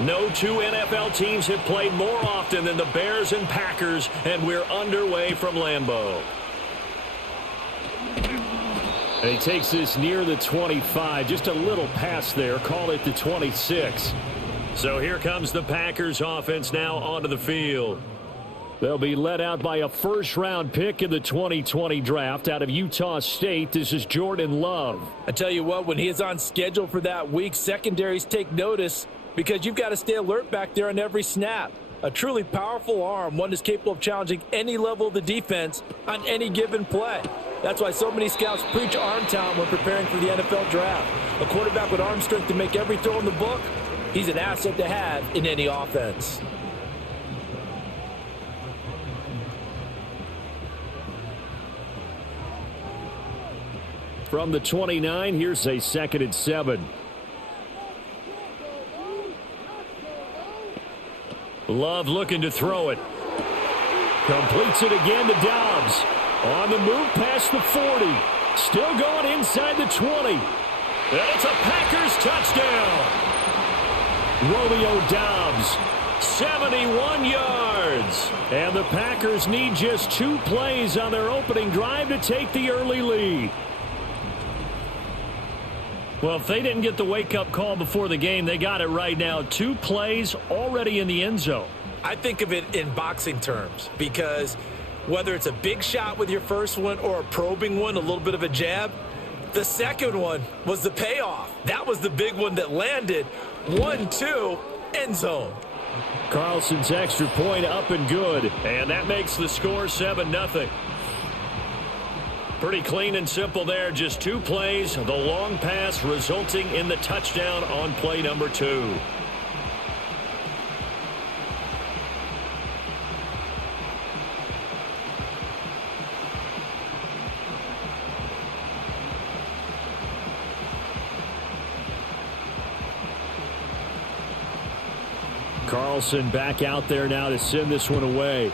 No two NFL teams have played more often than the Bears and Packers, and we're underway from Lambeau. And he takes this near the 25, just a little past there, call it the 26. So here comes the Packers offense now onto the field. They'll be led out by a first-round pick in the 2020 draft out of Utah State. This is Jordan Love. I tell you what, when he is on schedule for that week, secondaries take notice because you've got to stay alert back there on every snap. A truly powerful arm, one that's capable of challenging any level of the defense on any given play. That's why so many scouts preach arm talent when preparing for the NFL draft. A quarterback with arm strength to make every throw in the book, he's an asset to have in any offense. From the 29, here's a 2nd and 7. Love looking to throw it. Completes it again to Dobbs. On the move past the 40. Still going inside the 20. And it's a Packers touchdown. Romeo Dobbs, 71 yards. And the Packers need just 2 plays on their opening drive to take the early lead. Well, if they didn't get the wake-up call before the game, they got it right now. 2 plays already in the end zone. I think of it in boxing terms because whether it's a big shot with your first one or a probing one, a little bit of a jab, the second one was the payoff. That was the big one that landed. 1-2, end zone. Carlson's extra point up and good, and that makes the score 7-0. Pretty clean and simple there. Just 2 plays. The long pass resulting in the touchdown on play number 2. Carlson back out there now to send this one away.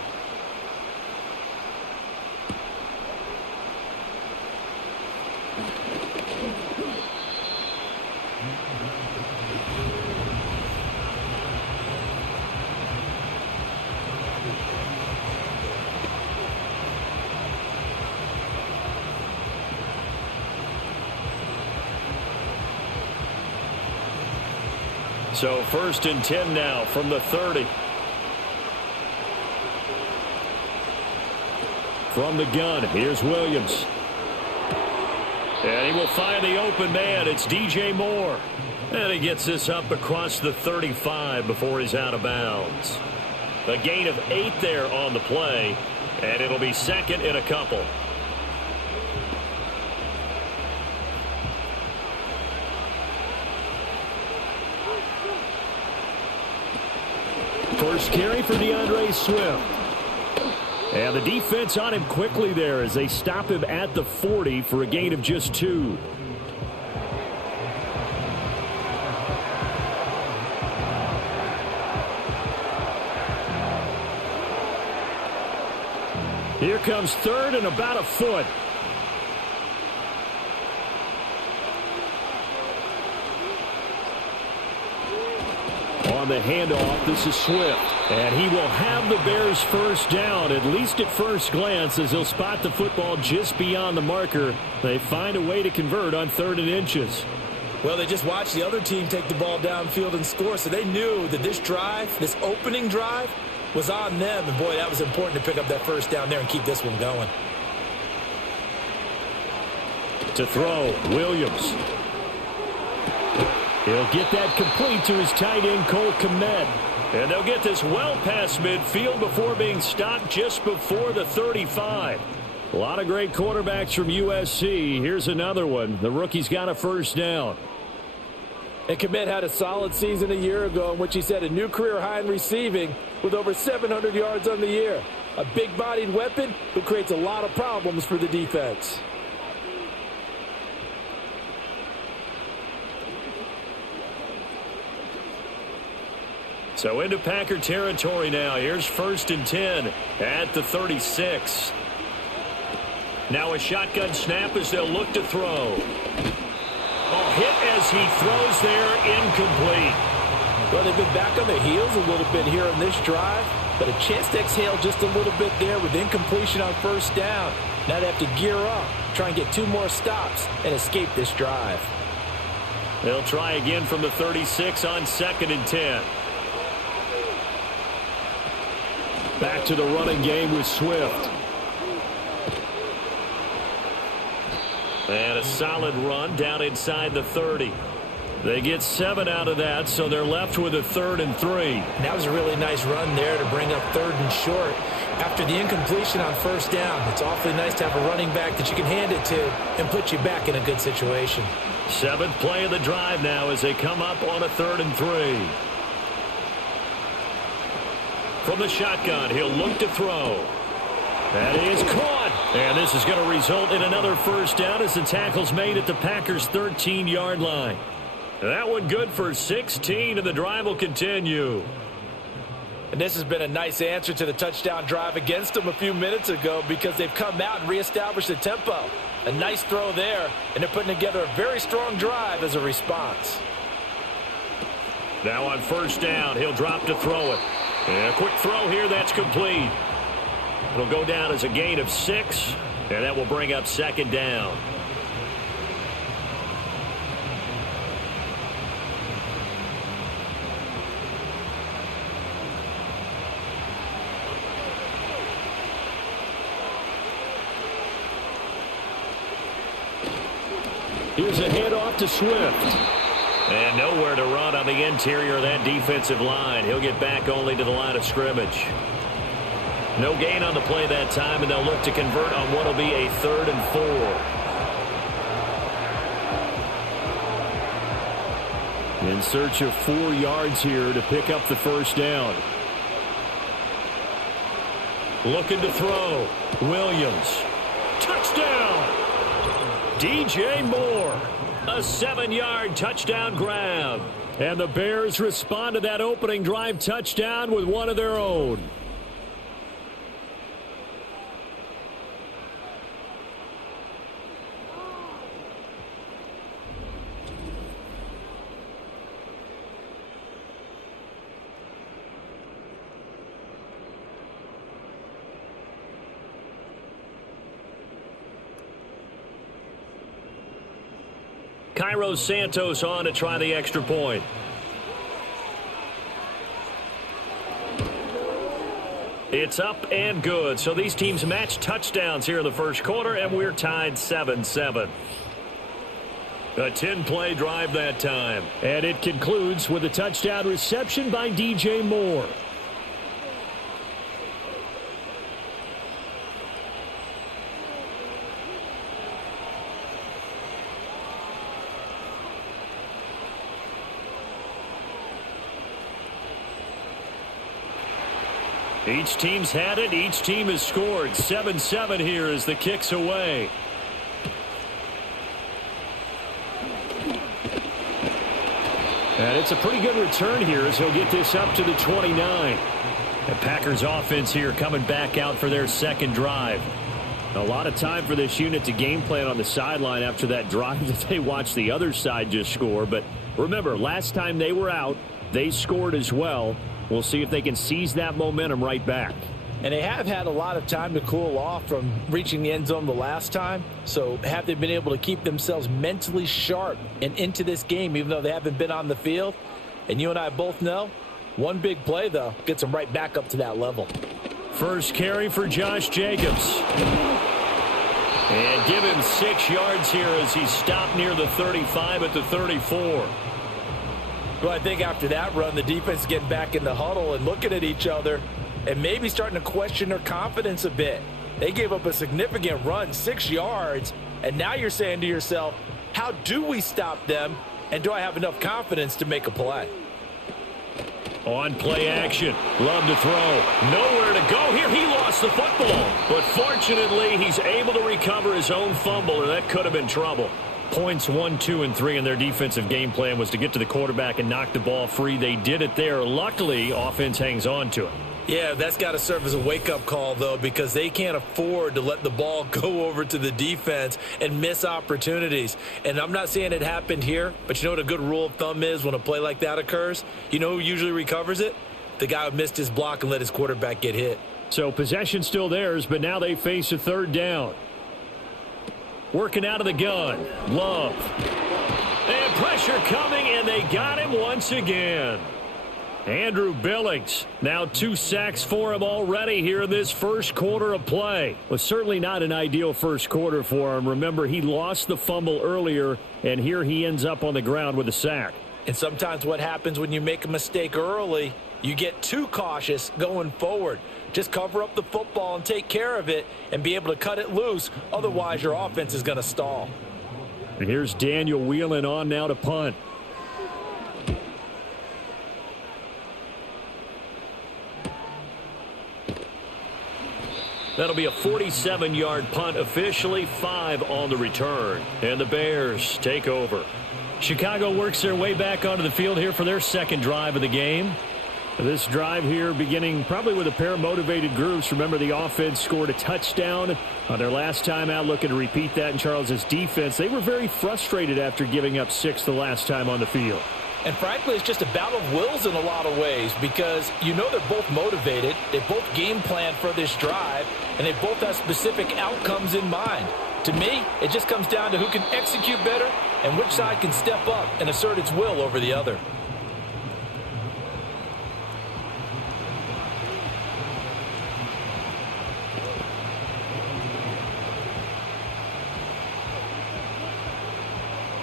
So 1st and 10 now from the 30. From the gun, here's Williams. And he will find the open man. It's DJ Moore. And he gets this up across the 35 before he's out of bounds. A gain of 8 there on the play. And it'll be 2nd and a couple. First carry for DeAndre Swift. And the defense on him quickly there as they stop him at the 40 for a gain of just 2. Here comes 3rd and about a foot. On the handoff, this is Swift. And he will have the Bears first down, at least at first glance, as he'll spot the football just beyond the marker. They find a way to convert on 3rd and inches. Well, they just watched the other team take the ball downfield and score, so they knew that this drive, this opening drive, was on them. And, boy, that was important to pick up that first down there and keep this one going. To throw, Williams. He'll get that complete to his tight end, Cole Kmet. And they'll get this well past midfield before being stopped just before the 35. A lot of great quarterbacks from USC. Here's another one. The rookie's got a first down. And Kmet had a solid season a year ago in which he set a new career high in receiving with over 700 yards on the year. A big-bodied weapon who creates a lot of problems for the defense. So into Packer territory now. Here's 1st and 10 at the 36. Now a shotgun snap as they'll look to throw. Oh, hit as he throws there, incomplete. Well, they've been back on their heels a little bit here on this drive, but a chance to exhale just a little bit there with incompletion on first down. Now they have to gear up, try and get 2 more stops, and escape this drive. They'll try again from the 36 on 2nd and 10. Back to the running game with Swift. And a solid run down inside the 30. They get 7 out of that, so they're left with a 3rd and 3. That was a really nice run there to bring up 3rd and short. After the incompletion on first down, it's awfully nice to have a running back that you can hand it to and put you back in a good situation. 7th play of the drive now as they come up on a 3rd and 3. From the shotgun, he'll look to throw. That is caught. And this is going to result in another first down as the tackle's made at the Packers' 13-yard line. That one good for 16, and the drive will continue. And this has been a nice answer to the touchdown drive against them a few minutes ago because they've come out and reestablished the tempo. A nice throw there, and they're putting together a very strong drive as a response. Now on first down, he'll drop to throw it. And a quick throw here, that's complete. It'll go down as a gain of 6, and that will bring up 2nd down. Here's a handoff to Swift. And nowhere to run on the interior of that defensive line. He'll get back only to the line of scrimmage. No gain on the play that time, and they'll look to convert on what will be a 3rd and 4. In search of 4 yards here to pick up the first down. Looking to throw. Williams. Touchdown! DJ Moore. A 7-yard touchdown grab. And the Bears respond to that opening drive touchdown with one of their own. Cairo Santos on to try the extra point. It's up and good. So these teams match touchdowns here in the first quarter, and we're tied 7-7. A 10-play drive that time. And it concludes with a touchdown reception by DJ Moore. Each team's had it. Each team has scored. 7-7 here as the kick's away. And it's a pretty good return here as he'll get this up to the 29. The Packers offense here coming back out for their second drive. A lot of time for this unit to game plan on the sideline after that drive that they watched the other side just score. But remember, last time they were out, they scored as well. We'll see if they can seize that momentum right back. And they have had a lot of time to cool off from reaching the end zone the last time. So have they been able to keep themselves mentally sharp and into this game, even though they haven't been on the field? And you and I both know, one big play, though, gets them right back up to that level. First carry for Josh Jacobs. And give him 6 yards here as he stopped near the 35 at the 34. Well, I think after that run, the defense getting back in the huddle and looking at each other and maybe starting to question their confidence a bit. They gave up a significant run, 6 yards, and now you're saying to yourself, how do we stop them, and do I have enough confidence to make a play? On play action. Love to throw. Nowhere to go here. He lost the football. But fortunately, he's able to recover his own fumble, or that could have been trouble. Points 1, 2, and 3 in their defensive game plan was to get to the quarterback and knock the ball free. They did it there. Luckily, offense hangs on to it. Yeah, that's got to serve as a wake-up call, though, because they can't afford to let the ball go over to the defense and miss opportunities. And I'm not saying it happened here, but you know what a good rule of thumb is when a play like that occurs? You know who usually recovers it? The guy who missed his block and let his quarterback get hit. So possession still theirs, but now they face a third down. Working out of the gun. Love. And pressure coming, and they got him once again. Andrew Billings, now 2 sacks for him already here in this first quarter of play. Was certainly not an ideal first quarter for him. Remember, he lost the fumble earlier, and here he ends up on the ground with a sack. And sometimes what happens when you make a mistake early, you get too cautious going forward. Just cover up the football and take care of it and be able to cut it loose. Otherwise, your offense is going to stall. And here's Daniel Whelan on now to punt. That'll be a 47-yard punt, officially 5 on the return. And the Bears take over. Chicago works their way back onto the field here for their second drive of the game. This drive here beginning probably with a pair of motivated groups. Remember, the offense scored a touchdown on their last time out, looking to repeat that in Charles's defense. They were very frustrated after giving up 6 the last time on the field. And frankly, it's just a battle of wills in a lot of ways because you know they're both motivated. They both game plan for this drive, and they both have specific outcomes in mind. To me, it just comes down to who can execute better and which side can step up and assert its will over the other.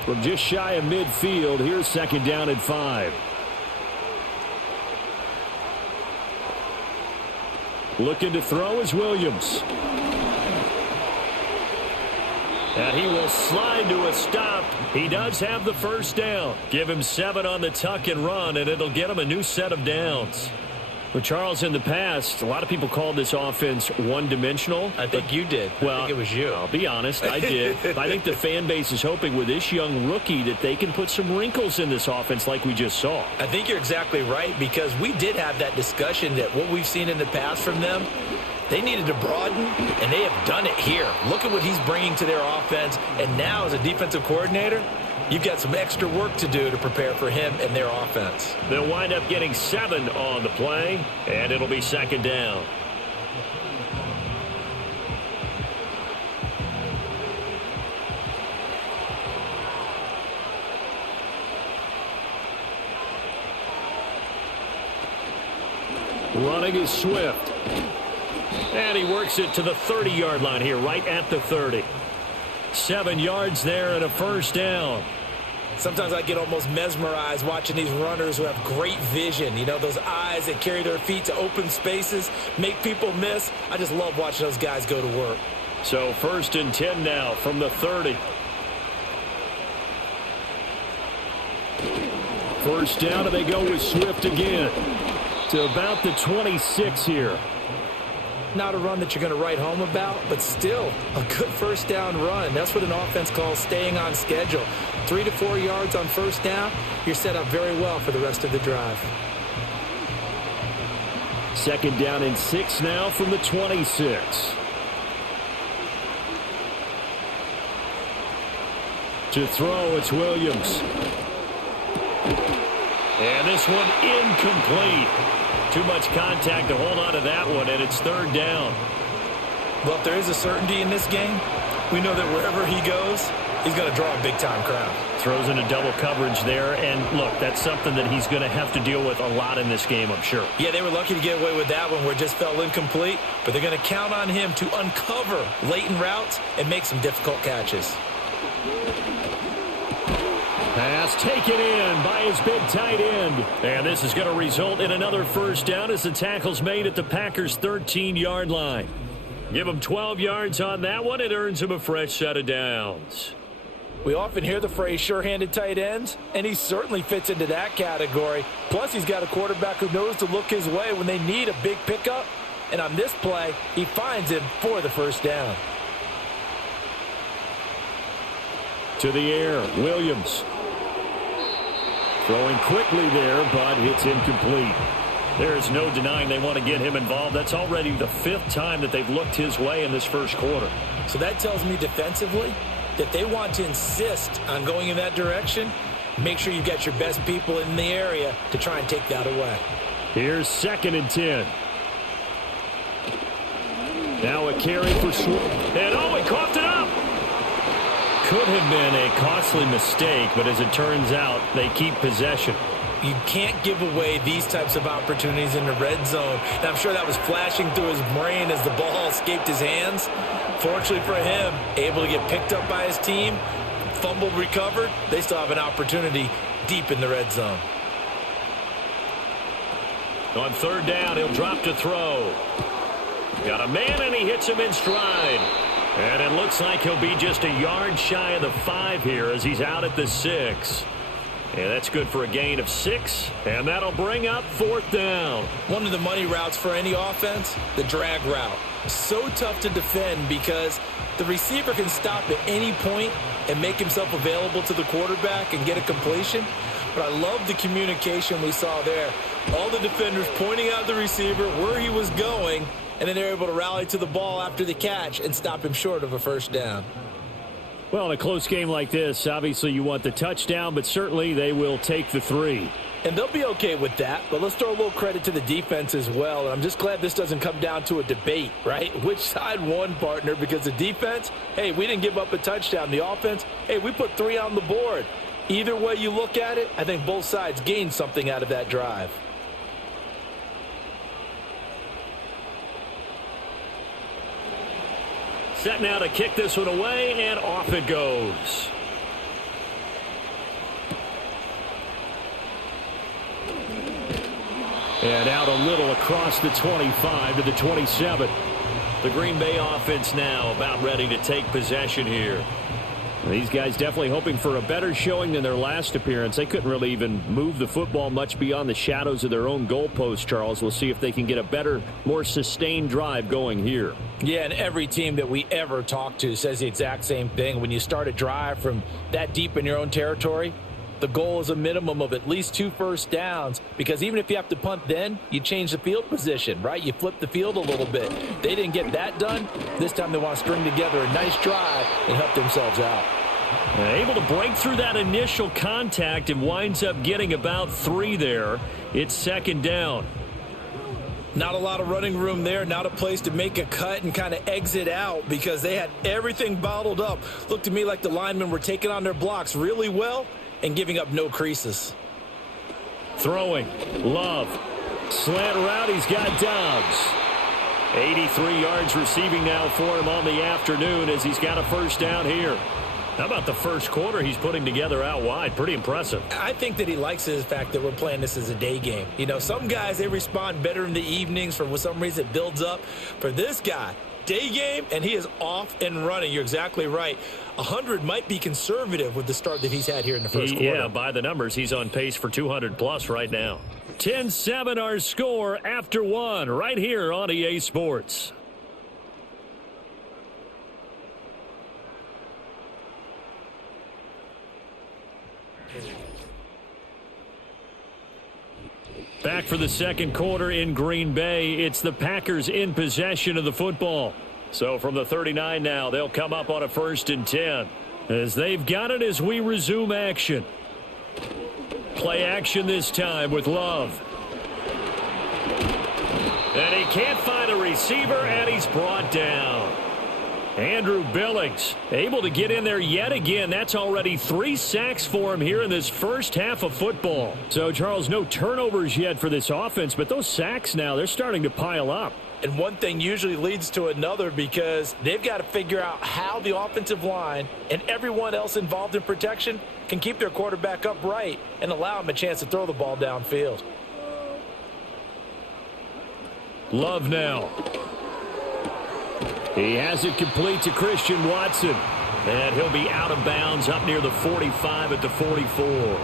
From just shy of midfield, here's second down and 5. Looking to throw is Williams. And he will slide to a stop. He does have the first down. Give him 7 on the tuck and run, and it'll get him a new set of downs. Well, Charles, in the past, a lot of people called this offense one-dimensional. I think you did. Well, I think it was you. I'll be honest, I did. I think the fan base is hoping with this young rookie that they can put some wrinkles in this offense like we just saw. I think you're exactly right because we did have that discussion that what we've seen in the past from them, they needed to broaden, and they have done it here. Look at what he's bringing to their offense, and now as a defensive coordinator, you've got some extra work to do to prepare for him and their offense. They'll wind up getting 7 on the play, and it'll be second down. Running is Swift. And he works it to the 30-yard line here, right at the 30. 7 yards there and a first down. Sometimes I get almost mesmerized watching these runners who have great vision. You know, those eyes that carry their feet to open spaces, make people miss. I just love watching those guys go to work. So 1st and 10 now from the 30. First down, and they go with Swift again to about the 26 here. Not a run that you're going to write home about, but still a good first down run. That's what an offense calls staying on schedule. 3 to 4 yards on first down, you're set up very well for the rest of the drive. Second down and 6 now from the 26. To throw, it's Williams. And this one incomplete. Too much contact to hold on to that one, and it's 3rd down. Well, if there is a certainty in this game, we know that wherever he goes, he's going to draw a big-time crowd. Throws into double coverage there, and look, that's something that he's going to have to deal with a lot in this game, I'm sure. Yeah, they were lucky to get away with that one where it just fell incomplete, but they're going to count on him to uncover latent routes and make some difficult catches. Pass taken in by his big tight end. And this is going to result in another first down as the tackle's made at the Packers' 13-yard line. Give him 12 yards on that one. It earns him a fresh set of downs. We often hear the phrase sure-handed tight ends, and he certainly fits into that category. Plus, he's got a quarterback who knows to look his way when they need a big pickup. And on this play, he finds him for the first down. To the air, Williams. Throwing quickly there, but it's incomplete. There's no denying they want to get him involved. That's already the 5th time that they've looked his way in this first quarter. So that tells me defensively that they want to insist on going in that direction. Make sure you've got your best people in the area to try and take that away. Here's 2nd and 10. Now a carry for Swartz. And he coughed it up. Could have been a costly mistake, but as it turns out, they keep possession. You can't give away these types of opportunities in the red zone. And I'm sure that was flashing through his brain as the ball escaped his hands. Fortunately for him, able to get picked up by his team, fumbled, recovered. They still have an opportunity deep in the red zone. On 3rd down, he'll drop to throw. Got a man, and he hits him in stride. And it looks like he'll be just a yard shy of the 5 here as he's out at the 6. And that's good for a gain of 6, and that'll bring up 4th down. One of the money routes for any offense, the drag route. So tough to defend because the receiver can stop at any point and make himself available to the quarterback and get a completion. But I love the communication we saw there. All the defenders pointing out the receiver, where he was going, and then they're able to rally to the ball after the catch and stop him short of a 1st down. Well, in a close game like this, obviously you want the touchdown, but certainly they will take the 3. And they'll be okay with that, but let's throw a little credit to the defense as well. And I'm just glad this doesn't come down to a debate, right? Which side won, partner? Because the defense, hey, we didn't give up a touchdown. The offense, hey, we put 3 on the board. Either way you look at it, I think both sides gained something out of that drive. Set now to kick this one away, and off it goes. And out a little across the 25 to the 27. The Green Bay offense now about ready to take possession here. These guys definitely hoping for a better showing than their last appearance. They couldn't really even move the football much beyond the shadows of their own goalpost, Charles. We'll see if they can get a better, more sustained drive going here. Yeah, and every team that we ever talk to says the exact same thing. When you start a drive from that deep in your own territory, the goal is a minimum of at least 2 first downs, because even if you have to punt then, you change the field position, right? You flip the field a little bit. They didn't get that done. This time they want to string together a nice drive and help themselves out. Able to break through that initial contact and winds up getting about 3 there. It's 2nd down. Not a lot of running room there, not a place to make a cut and kind of exit out because they had everything bottled up. Looked to me like the linemen were taking on their blocks really well and giving up no creases. Throwing. Love. Slant route. He's got Dobbs. 83 yards receiving now for him on the afternoon as he's got a 1st down here. How about the first quarter he's putting together out wide? Pretty impressive. I think that he likes the fact that we're playing this as a day game. You know, some guys, they respond better in the evenings. For some reason, it builds up. For this guy, day game, and he is off and running. You're exactly right. 100 might be conservative with the start that he's had here in the first quarter. Yeah, by the numbers, he's on pace for 200-plus right now. 10-7 our score after 1 right here on EA Sports. Back for the second quarter in Green Bay. It's the Packers in possession of the football. So from the 39 now, they'll come up on a 1st and 10. As they've got it as we resume action. Play action this time with Love. And he can't find a receiver, and he's brought down. Andrew Billings able to get in there yet again. That's already 3 sacks for him here in this first half of football. So, Charles, no turnovers yet for this offense, but those sacks now, they're starting to pile up. And one thing usually leads to another because they've got to figure out how the offensive line and everyone else involved in protection can keep their quarterback upright and allow him a chance to throw the ball downfield. Love now. He has it complete to Christian Watson. And he'll be out of bounds up near the 45 at the 44.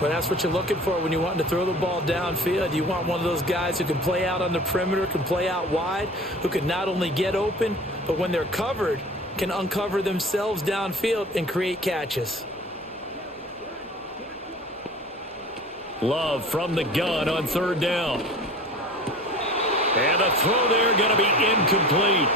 But that's what you're looking for when you want to throw the ball downfield. You want one of those guys who can play out on the perimeter, can play out wide, who can not only get open, but when they're covered, can uncover themselves downfield and create catches. Love from the gun on third down. And the throw there going to be incomplete.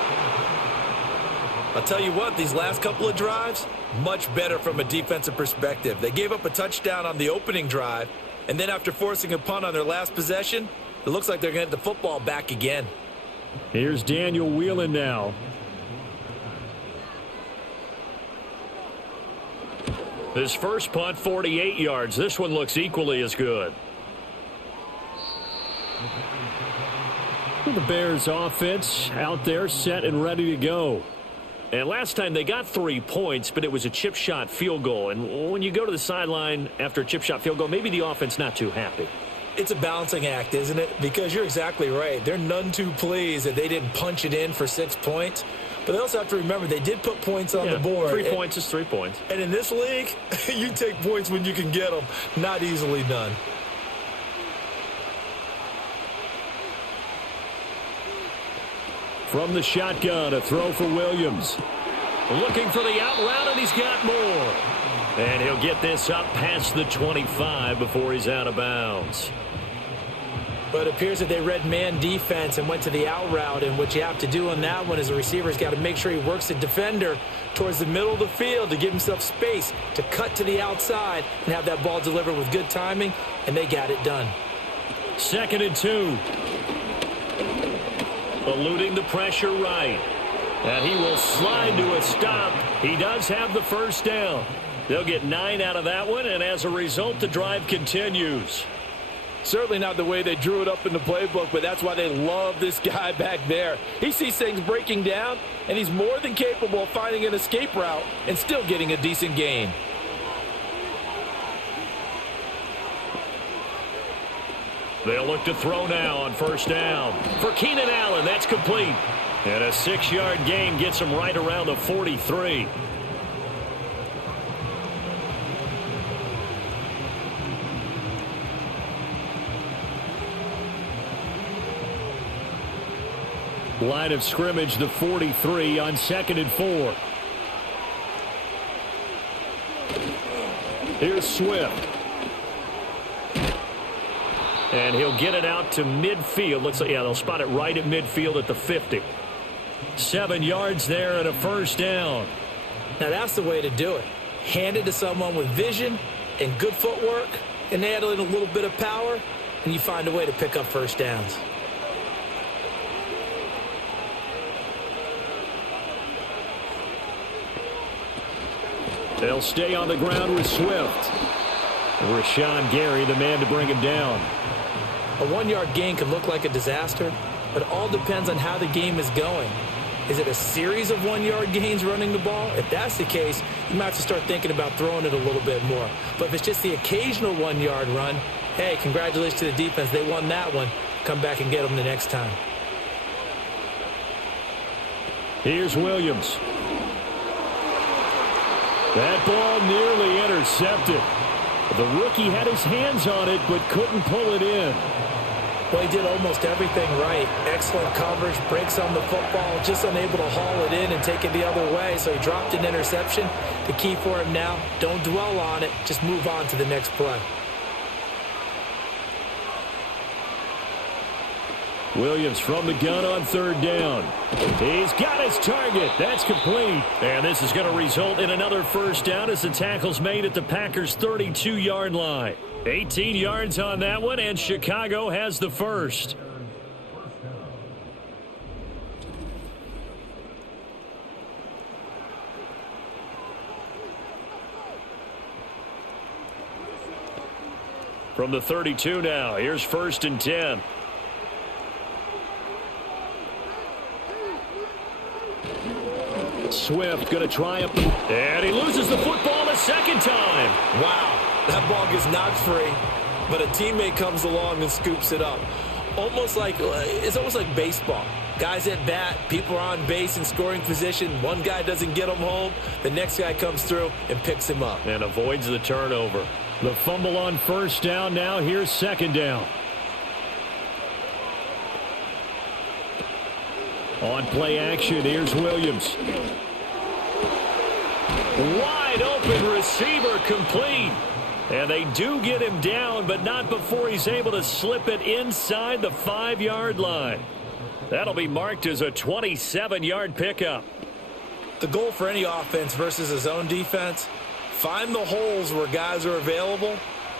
I'll tell you what, these last couple of drives, much better from a defensive perspective. They gave up a touchdown on the opening drive, and then after forcing a punt on their last possession, it looks like they're going to get the football back again. Here's Daniel Whelan now. This first punt, 48 yards. This one looks equally as good. The Bears offense out there set and ready to go. And last time they got 3 points, but it was a chip shot field goal. And when you go to the sideline after a chip shot field goal, maybe the offense not too happy. It's a balancing act, isn't it? Because you're exactly right. They're none too pleased that they didn't punch it in for 6 points. But they also have to remember they did put points on the board. 3 points is 3 points. And in this league, you take points when you can get them. Not easily done. From the shotgun, a throw for Williams. Looking for the out route, and he's got more. And he'll get this up past the 25 before he's out of bounds. But it appears that they read man defense and went to the out route. And what you have to do on that one as a receiver is got to make sure he works the defender towards the middle of the field to give himself space to cut to the outside and have that ball delivered with good timing. And they got it done. 2nd and 2. Eluding the pressure right. And he will slide to a stop. He does have the first down. They'll get 9 out of that one, and as a result, the drive continues. Certainly not the way they drew it up in the playbook, but that's why they love this guy back there. He sees things breaking down, and he's more than capable of finding an escape route and still getting a decent gain. They'll look to throw now on first down. For Keenan Allen, that's complete. And a 6-yard gain gets him right around the 43. Line of scrimmage, the 43 on 2nd and 4. Here's Swift. And he'll get it out to midfield. Looks like, yeah, they'll spot it right at midfield at the 50. 7 yards there and a first down. Now that's the way to do it. Hand it to someone with vision and good footwork, and add in a little bit of power, and you find a way to pick up first downs. They'll stay on the ground with Swift. Rashawn Gary, the man to bring him down. A 1-yard gain can look like a disaster, but it all depends on how the game is going. Is it a series of 1-yard gains running the ball? If that's the case, you might have to start thinking about throwing it a little bit more. But if it's just the occasional 1-yard run, hey, congratulations to the defense. They won that one. Come back and get them the next time. Here's Williams. That ball nearly intercepted. The rookie had his hands on it but couldn't pull it in. Well, he did almost everything right. Excellent coverage, breaks on the football, just unable to haul it in and take it the other way. So he dropped an interception. The key for him now, don't dwell on it. Just move on to the next play. Williams from the gun on third down. He's got his target. That's complete. And this is going to result in another first down as the tackle's made at the Packers' 32-yard line. 18 yards on that one, and Chicago has the first. From the 32 now, here's 1st and 10. Swift going to try up, and he loses the football a second time. Wow, that ball gets knocked free, but a teammate comes along and scoops it up. It's almost like baseball. Guys at bat, people are on base in scoring position. One guy doesn't get him home, the next guy comes through and picks him up. And avoids the turnover. The fumble on first down now. Here's 2nd down. On play action, here's Williams. Wide open receiver, complete. And they do get him down, but not before he's able to slip it inside the 5-yard line. That'll be marked as a 27-yard pickup. The goal for any offense versus a zone defense, find the holes where guys are available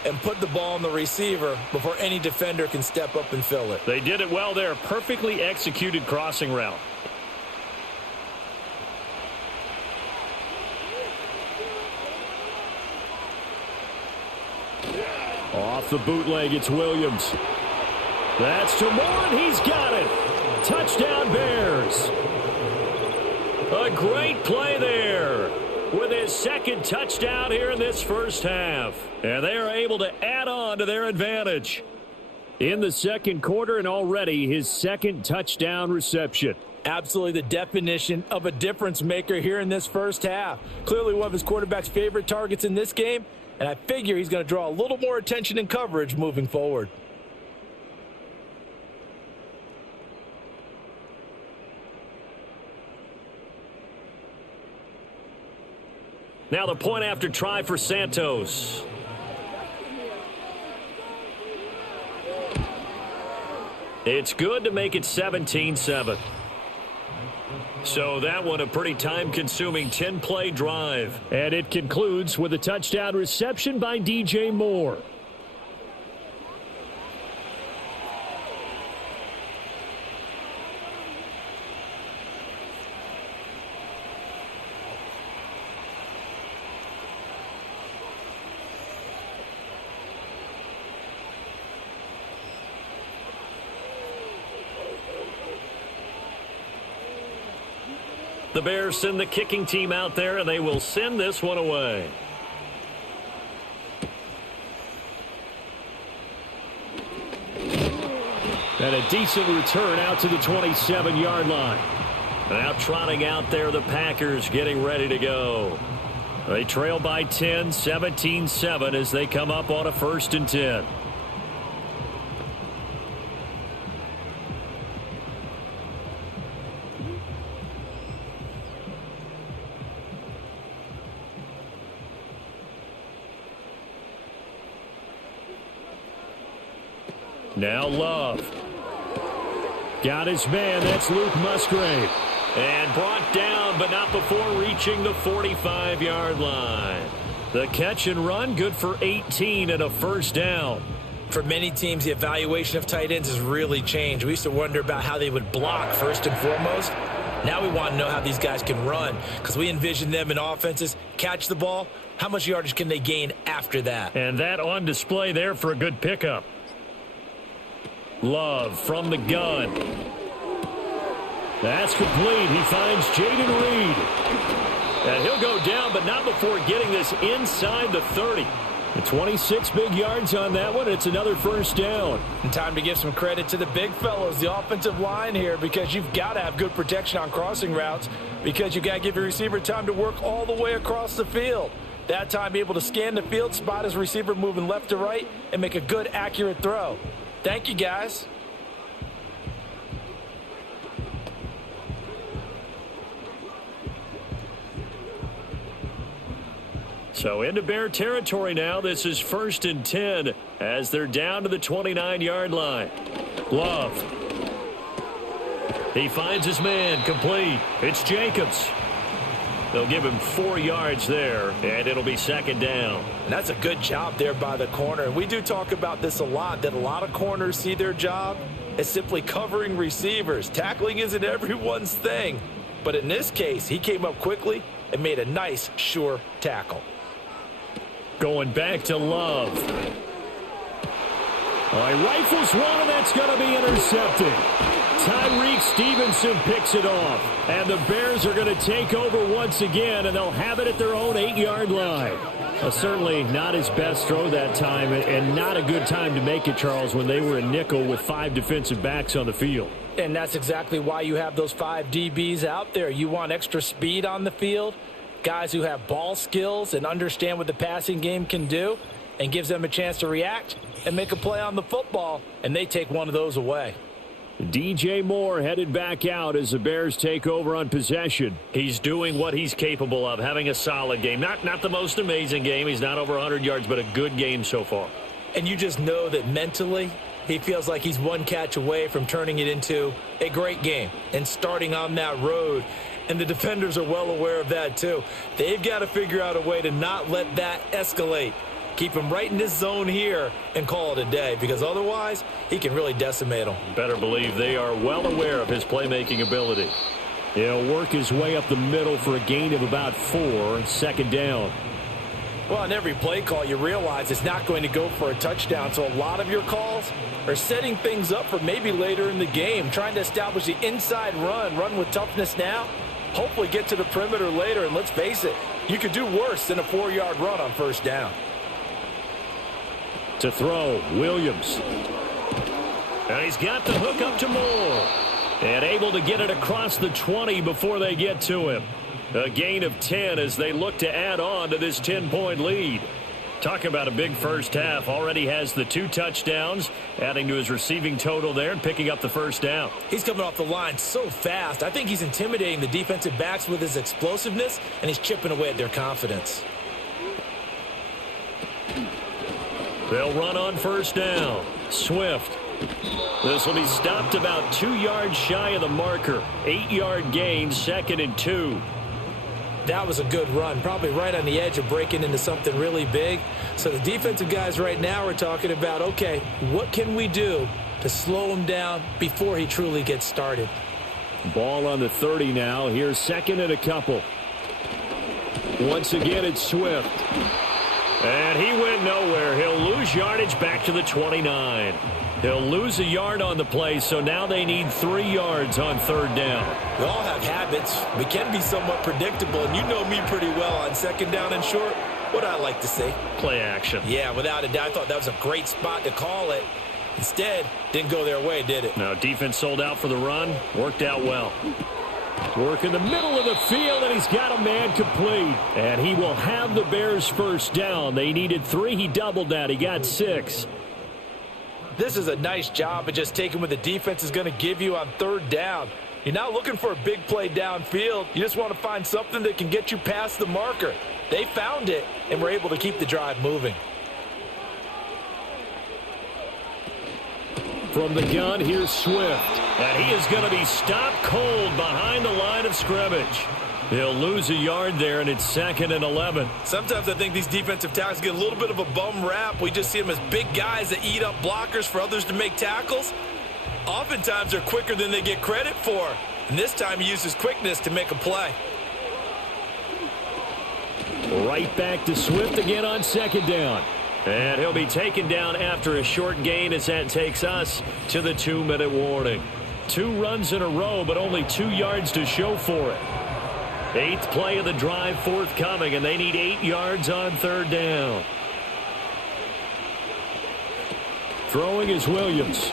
and put the ball on the receiver before any defender can step up and fill it. They did it well there. Perfectly executed crossing route. Off the bootleg, it's Williams. That's to Moore, and he's got it. Touchdown, Bears. A great play there with his second touchdown here in this first half. And they are able to add on to their advantage in the second quarter, and already his second touchdown reception. Absolutely the definition of a difference maker here in this first half. Clearly one of his quarterback's favorite targets in this game, and I figure he's going to draw a little more attention and coverage moving forward. Now the point after try for Santos. It's good to make it 17-7. So that one a pretty time-consuming 10-play drive. And it concludes with a touchdown reception by DJ Moore. The Bears send the kicking team out there, and they will send this one away. And a decent return out to the 27-yard line. Now trotting out there, the Packers getting ready to go. They trail by 10, 17-7 as they come up on a 1st and 10. Now Love. Got his man. That's Luke Musgrave. And brought down, but not before reaching the 45-yard line. The catch and run, good for 18 and a 1st down. For many teams, the evaluation of tight ends has really changed. We used to wonder about how they would block first and foremost. Now we want to know how these guys can run, because we envision them in offenses catch the ball. How much yardage can they gain after that? And that on display there for a good pickup. Love from the gun. That's complete. He finds Jaden Reed. And he'll go down, but not before getting this inside the 30. The 26 big yards on that one. It's another 1st down. And time to give some credit to the big fellows, the offensive line here, because you've got to have good protection on crossing routes, because you've got to give your receiver time to work all the way across the field. That time, be able to scan the field, spot his receiver moving left to right, and make a good, accurate throw. Thank you, guys. So into Bear territory now. This is 1st and 10 as they're down to the 29-yard line. Love. He finds his man, complete. It's Jacobs. They'll give him 4 yards there, and it'll be 2nd down. And that's a good job there by the corner. And we do talk about this a lot, that a lot of corners see their job as simply covering receivers. Tackling isn't everyone's thing. But in this case, he came up quickly and made a nice, sure tackle. Going back to Love. All right, rifles one, and that's going to be intercepted. Tyreek Stevenson picks it off. And the Bears are going to take over once again, and they'll have it at their own 8-yard line. Certainly not his best throw that time, and not a good time to make it, Charles, when they were a nickel with 5 defensive backs on the field. And that's exactly why you have those 5 DBs out there. You want extra speed on the field, guys who have ball skills and understand what the passing game can do, and gives them a chance to react and make a play on the football, and they take one of those away. DJ Moore headed back out as the Bears take over on possession. He's doing what he's capable of, having a solid game. Not the most amazing game. He's not over 100 yards, but a good game so far. And you just know that mentally he feels like he's one catch away from turning it into a great game and starting on that road. And the defenders are well aware of that too. They've got to figure out a way to not let that escalate. Keep him right in this zone here and call it a day, because otherwise he can really decimate them. Better believe they are well aware of his playmaking ability. He'll work his way up the middle for a gain of about 4, second down. Well, on every play call, you realize it's not going to go for a touchdown, so a lot of your calls are setting things up for maybe later in the game, trying to establish the inside run with toughness now, hopefully get to the perimeter later, and let's face it, you could do worse than a 4-yard run on first down. To throw, Williams. And he's got the hook up to Moore. And able to get it across the 20 before they get to him. A gain of 10 as they look to add on to this 10-point lead. Talk about a big first half. Already has the 2 touchdowns, adding to his receiving total there and picking up the first down. He's coming off the line so fast. I think he's intimidating the defensive backs with his explosiveness, and he's chipping away at their confidence. They'll run on first down. Swift. This will be stopped about 2 yards shy of the marker. 8-yard gain, 2nd and 2. That was a good run, probably right on the edge of breaking into something really big. So the defensive guys right now are talking about, okay, what can we do to slow him down before he truly gets started? Ball on the 30 now. Here's 2nd and a couple. Once again, it's Swift. And he went nowhere. He'll lose yardage back to the 29. He'll lose a yard on the play, so now they need 3 yards on 3rd down. We all have habits. We can be somewhat predictable, and you know me pretty well on 2nd down and short. What I like to say? Play action. Yeah, without a doubt. I thought that was a great spot to call it. Instead, didn't go their way, did it? No, defense sold out for the run. Worked out well. Work in the middle of the field, and he's got a man complete. And he will have the Bears first down. They needed 3. He doubled that. He got 6. This is a nice job of just taking what the defense is going to give you on 3rd down. You're not looking for a big play downfield. You just want to find something that can get you past the marker. They found it and were able to keep the drive moving. From the gun, here's Swift. And he is going to be stopped cold behind the line of scrimmage. He'll lose a yard there, and it's 2nd and 11. Sometimes I think these defensive tackles get a little bit of a bum rap. We just see them as big guys that eat up blockers for others to make tackles. Oftentimes, they're quicker than they get credit for. And this time, he uses quickness to make a play. Right back to Swift again on 2nd down. And he'll be taken down after a short gain as that takes us to the 2-minute warning. 2 runs in a row, but only 2 yards to show for it. 8th play of the drive forthcoming, and they need 8 yards on 3rd down. Throwing is Williams.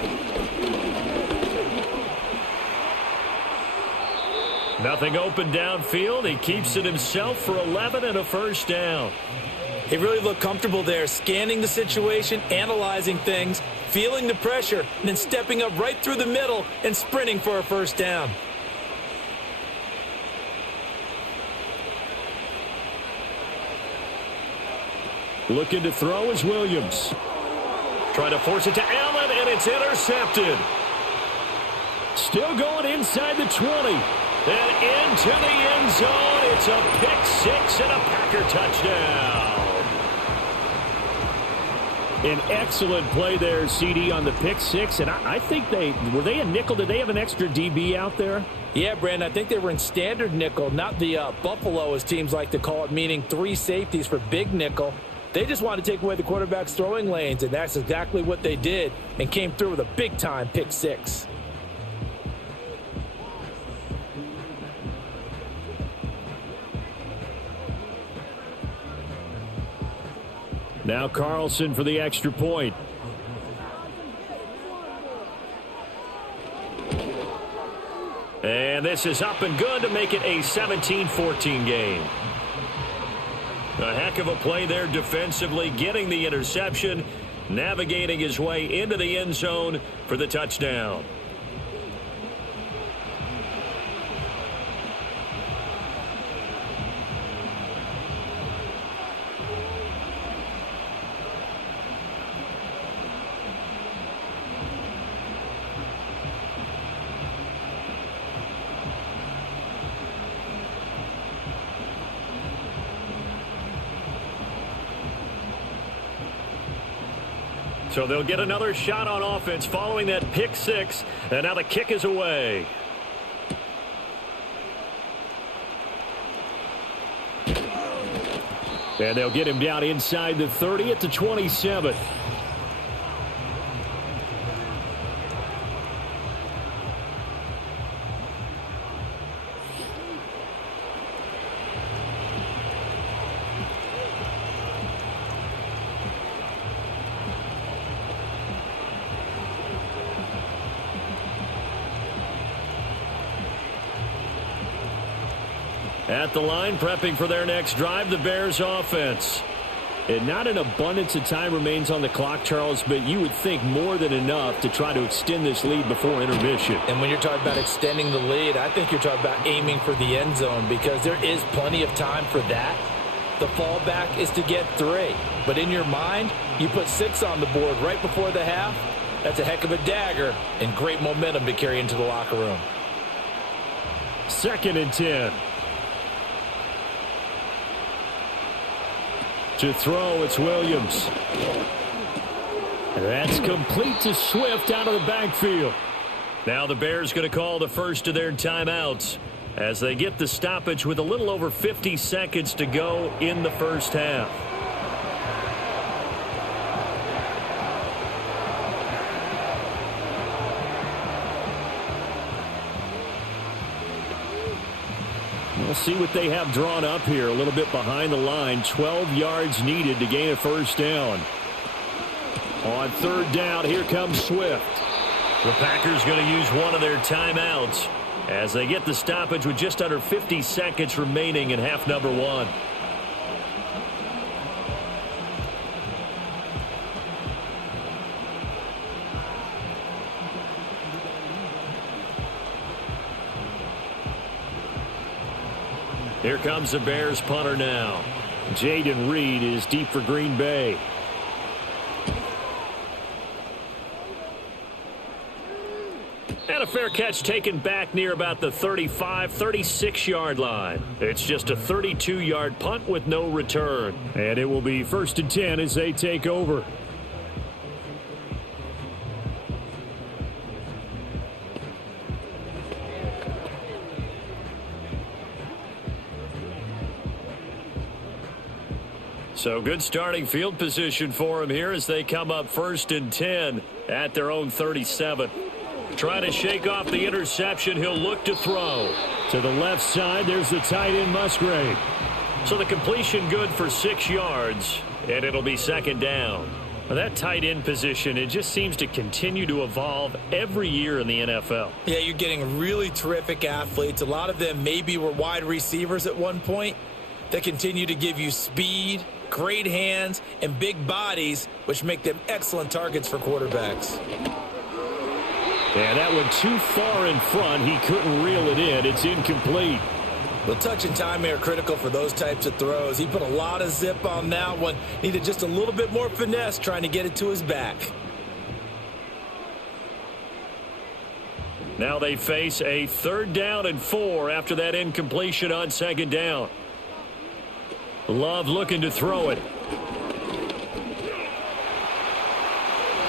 Nothing open downfield. He keeps it himself for 11 and a first down. He really looked comfortable there, scanning the situation, analyzing things, feeling the pressure, and then stepping up right through the middle and sprinting for a first down. Looking to throw is Williams. Trying to force it to Allen, and it's intercepted. Still going inside the 20. And into the end zone. It's a pick 6 and a Packer touchdown. An excellent play there, CD, on the pick 6. And I think were they a nickel? Did they have an extra DB out there? Yeah, Brandon, I think they were in standard nickel, not the Buffalo, as teams like to call it, meaning 3 safeties for big nickel. They just wanted to take away the quarterback's throwing lanes, and that's exactly what they did and came through with a big-time pick 6. Now Carlson for the extra point. And this is up and good to make it a 17-14 game. A heck of a play there defensively, getting the interception, navigating his way into the end zone for the touchdown. So they'll get another shot on offense following that pick six. And now the kick is away. And they'll get him down inside the 30 at the 27. At the line, prepping for their next drive, the Bears offense. And not an abundance of time remains on the clock, Charles, but you would think more than enough to try to extend this lead before intermission. And when you're talking about extending the lead, I think you're talking about aiming for the end zone because there is plenty of time for that. The fallback is to get 3. But in your mind, you put 6 on the board right before the half. That's a heck of a dagger and great momentum to carry into the locker room. 2nd and 10. To throw, it's Williams. And that's complete to Swift out of the backfield. Now the Bears going to call the first of their timeouts as they get the stoppage with a little over 50 seconds to go in the first half. We'll see what they have drawn up here. A little bit behind the line. 12 yards needed to gain a first down. On 3rd down, here comes Swift. The Packers going to use one of their timeouts as they get the stoppage with just under 50 seconds remaining in half number 1. Here comes the Bears punter now. Jaden Reed is deep for Green Bay. And a fair catch taken back near about the 35, 36-yard line. It's just a 32-yard punt with no return. And it will be 1st and 10 as they take over. So good starting field position for him here as they come up 1st and 10 at their own 37. Trying to shake off the interception. He'll look to throw. To the left side, there's the tight end Musgrave. So the completion good for 6 yards, and it'll be 2nd down. Well, that tight end position, it just seems to continue to evolve every year in the NFL. Yeah, you're getting really terrific athletes. A lot of them maybe were wide receivers at one point that continue to give you speed, great hands, and big bodies, which make them excellent targets for quarterbacks. And that went too far in front. He couldn't reel it in. It's incomplete. Well, touch and timing are critical for those types of throws. He put a lot of zip on that one. Needed just a little bit more finesse trying to get it to his back. Now they face a 3rd down and 4 after that incompletion on 2nd down. Love looking to throw it.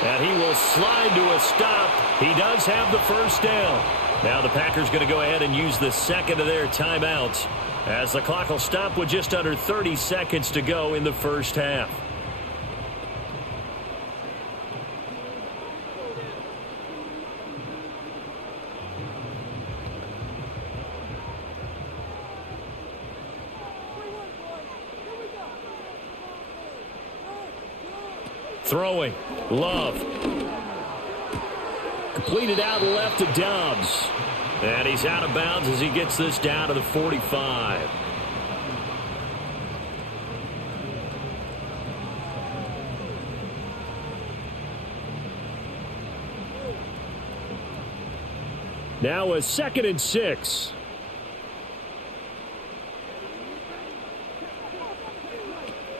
And he will slide to a stop. He does have the first down. Now the Packers going to go ahead and use the 2nd of their timeouts as the clock will stop with just under 30 seconds to go in the first half. Throwing. Love. Completed out left to Dobbs. And he's out of bounds as he gets this down to the 45. Now a 2nd and 6.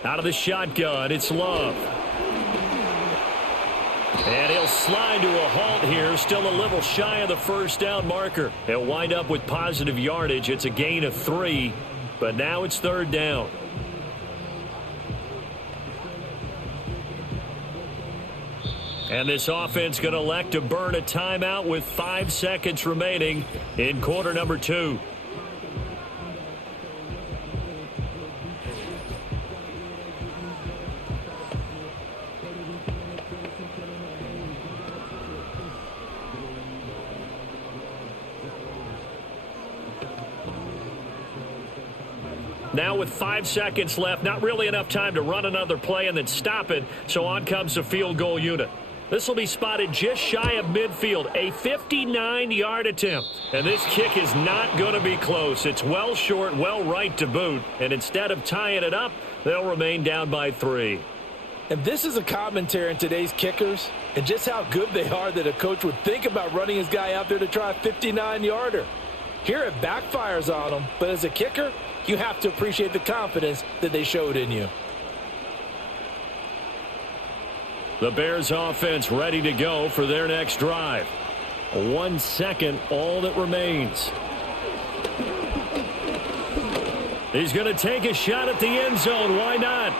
Out of the shotgun, it's Love. And he'll slide to a halt here, still a little shy of the first down marker. He'll wind up with positive yardage. It's a gain of 3, but now it's 3rd down. And this offense going to elect to burn a timeout with 5 seconds remaining in quarter number 2. Now with 5 seconds left, not really enough time to run another play and then stop it, so on comes the field goal unit. This will be spotted just shy of midfield, a 59-yard attempt. And this kick is not going to be close. It's well short, well right to boot, and instead of tying it up, they'll remain down by 3. And this is a commentary on today's kickers and just how good they are that a coach would think about running his guy out there to try a 59-yarder. Here it backfires on them, but as a kicker, you have to appreciate the confidence that they showed in you. The Bears offense ready to go for their next drive. 1 second, all that remains. He's going to take a shot at the end zone. Why not?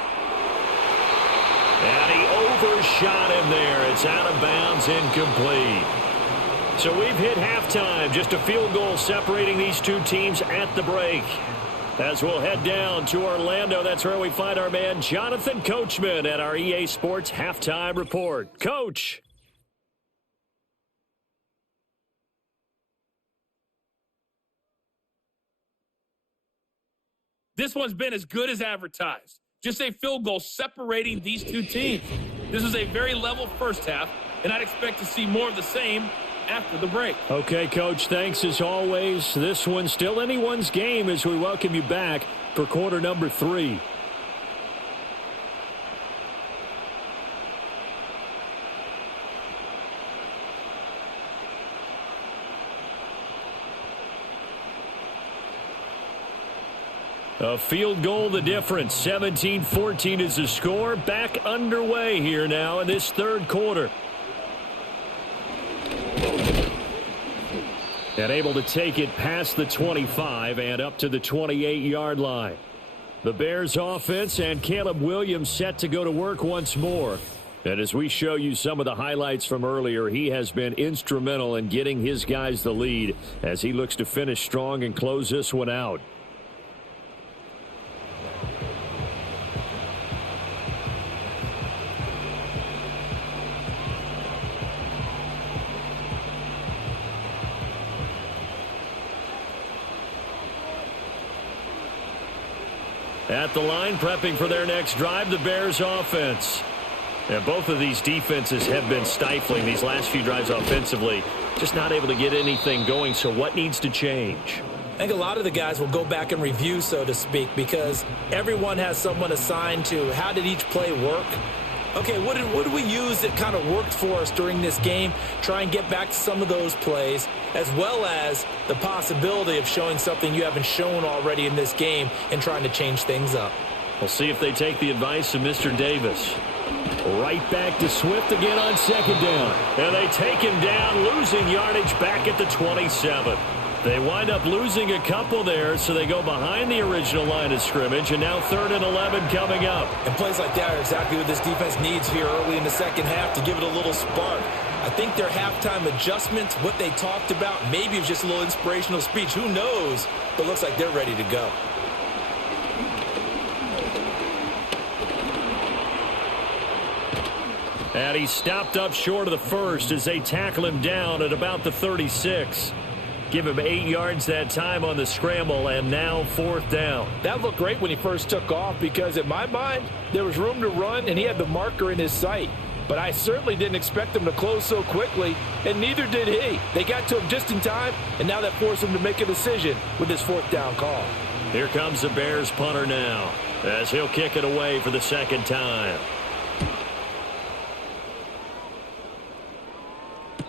And he overshot him there. It's out of bounds, incomplete. So we've hit halftime. Just a field goal separating these two teams at the break. As we'll head down to Orlando, that's where we find our man Jonathan Coachman at our EA Sports Halftime Report. Coach. This one's been as good as advertised. Just a field goal separating these two teams. This was a very level first half, and I'd expect to see more of the same after the break. Okay, Coach, thanks as always. This one's still anyone's game as we welcome you back for quarter number 3. A field goal the difference. 17-14 is the score. Back underway here now in this third quarter. And able to take it past the 25 and up to the 28-yard line. The Bears offense and Caleb Williams set to go to work once more. And as we show you some of the highlights from earlier, he has been instrumental in getting his guys the lead as he looks to finish strong and close this one out. At the line, prepping for their next drive, the Bears offense. And both of these defenses have been stifling these last few drives offensively. Just not able to get anything going, so what needs to change? I think a lot of the guys will go back and review, so to speak, because everyone has someone assigned to how did each play work. Okay, what did we use that kind of worked for us during this game? Try and get back to some of those plays, as well as the possibility of showing something you haven't shown already in this game and trying to change things up. We'll see if they take the advice of Mr. Davis. Right back to Swift again on second down. And they take him down, losing yardage back at the 27. They wind up losing a couple there, so they go behind the original line of scrimmage, and now 3rd and 11 coming up. And plays like that are exactly what this defense needs here early in the second half to give it a little spark. I think their halftime adjustments, what they talked about, maybe it was just a little inspirational speech. Who knows? But it looks like they're ready to go. And he stopped up short of the first as they tackle him down at about the 36. Give him 8 yards that time on the scramble, and now 4th down. That looked great when he first took off because, in my mind, there was room to run, and he had the marker in his sight. But I certainly didn't expect him to close so quickly, and neither did he. They got to him just in time, and now that forced him to make a decision with his 4th down call. Here comes the Bears punter now as he'll kick it away for the second time.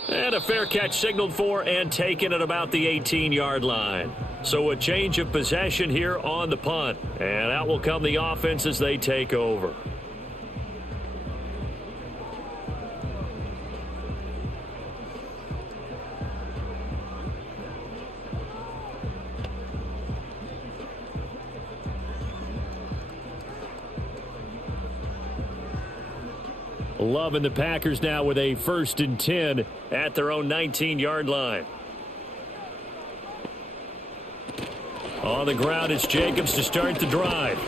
And a fair catch signaled for and taken at about the 18-yard line. So a change of possession here on the punt. And out will come the offense as they take over. Love and the Packers now with a 1st and 10 at their own 19-yard line. On the ground, it's Jacobs to start the drive.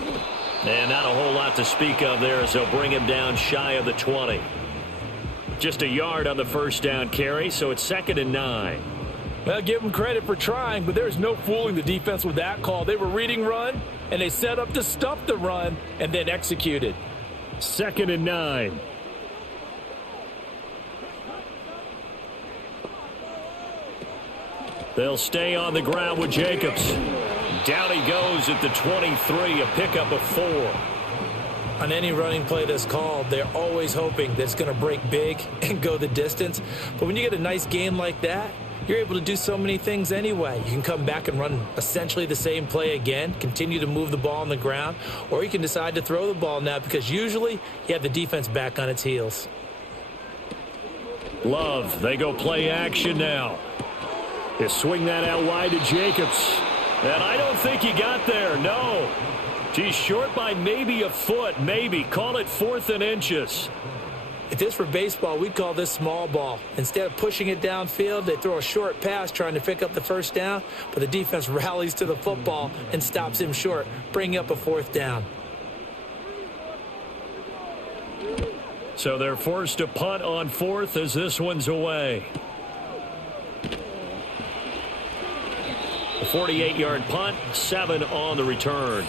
And not a whole lot to speak of there as they'll bring him down shy of the 20. Just a yard on the first down carry, so it's 2nd and 9. Well, give them credit for trying, but there's no fooling the defense with that call. They were reading run, and they set up to stuff the run and then executed. 2nd and 9. They'll stay on the ground with Jacobs. Down he goes at the 23, a pickup of 4. On any running play that's called, they're always hoping that it's going to break big and go the distance. But when you get a nice game like that, you're able to do so many things anyway. You can come back and run essentially the same play again, continue to move the ball on the ground, or you can decide to throw the ball now because usually you have the defense back on its heels. Love, they go play action now. They swing that out wide to Jacobs. And I don't think he got there, no. He's short by maybe a foot, maybe. Call it 4th and inches. If this were baseball, we'd call this small ball. Instead of pushing it downfield, they throw a short pass trying to pick up the first down, but the defense rallies to the football and stops him short, bringing up a 4th down. So they're forced to punt on 4th as this one's away. A 48-yard punt, 7 on the return.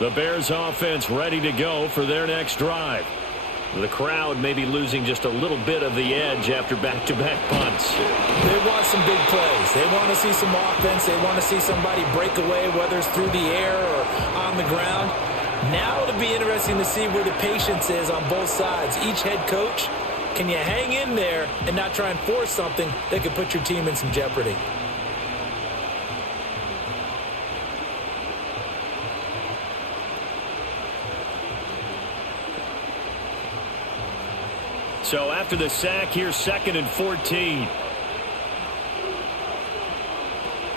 The Bears offense ready to go for their next drive. The crowd may be losing just a little bit of the edge after back-to-back punts. They want some big plays. They want to see some offense. They want to see somebody break away, whether it's through the air or on the ground. Now it'll be interesting to see where the patience is on both sides. Each head coach, can you hang in there and not try and force something that could put your team in some jeopardy? So after the sack, here's 2nd and 14.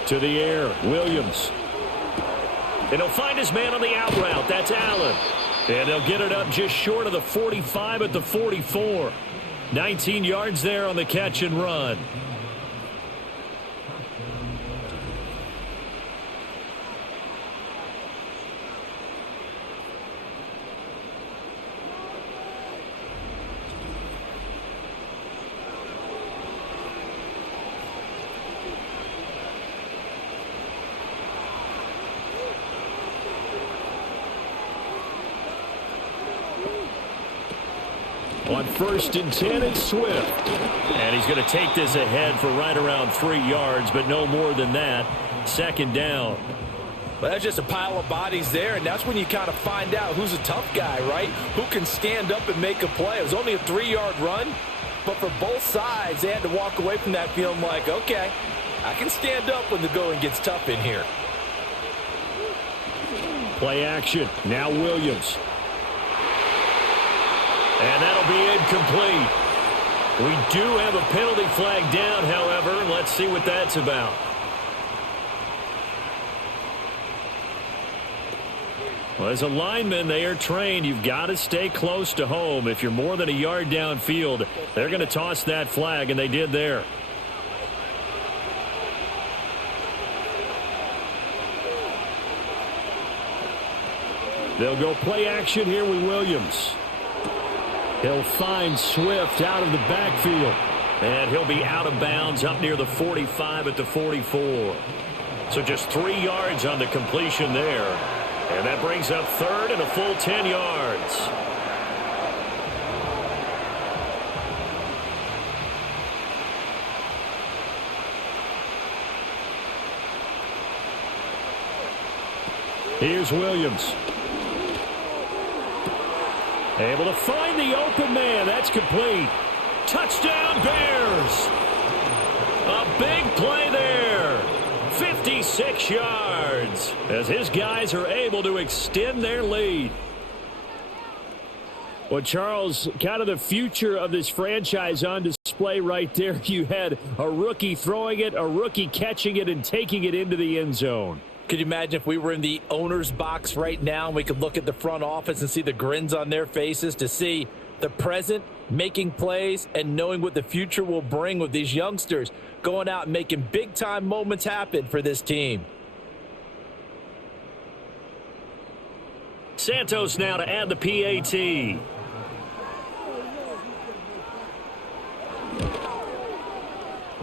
To the air, Williams. And he'll find his man on the out route. That's Allen. And they'll get it up just short of the 45 at the 44. 19 yards there on the catch and run. On 1st and 10, it's Swift. And he's going to take this ahead for right around 3 yards, but no more than that. 2nd down. Well, that's just a pile of bodies there, and that's when you kind of find out who's a tough guy, right? Who can stand up and make a play. It was only a 3-yard run, but for both sides, they had to walk away from that feeling like, okay, I can stand up when the going gets tough in here. Play action. Now Williams. And that'll be incomplete. We do have a penalty flag down, however. Let's see what that's about. Well, as a lineman, they are trained. You've got to stay close to home. If you're more than a yard downfield, they're going to toss that flag, and they did there. They'll go play action here with Williams. He'll find Swift out of the backfield. And he'll be out of bounds up near the 45 at the 44. So just 3 yards on the completion there. And that brings up 3rd and a full 10 yards. Here's Williams. Able to find the open man. That's complete. Touchdown, Bears. A big play there. 6 yards as his guys are able to extend their lead. Well, Charles, kind of the future of this franchise on display right there. You had a rookie throwing it, a rookie catching it, and taking it into the end zone. Could you imagine if we were in the owner's box right now and we could look at the front office and see the grins on their faces to see the present making plays and knowing what the future will bring with these youngsters going out and making big-time moments happen for this team. Santos now to add the PAT.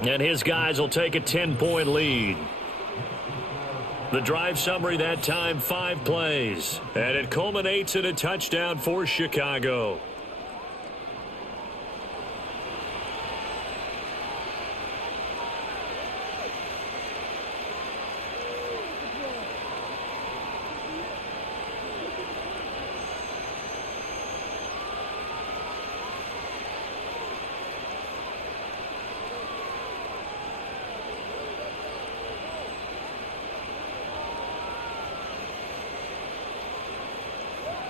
And his guys will take a 10-point lead. The drive summary that time, 5 plays. And it culminates in a touchdown for Chicago.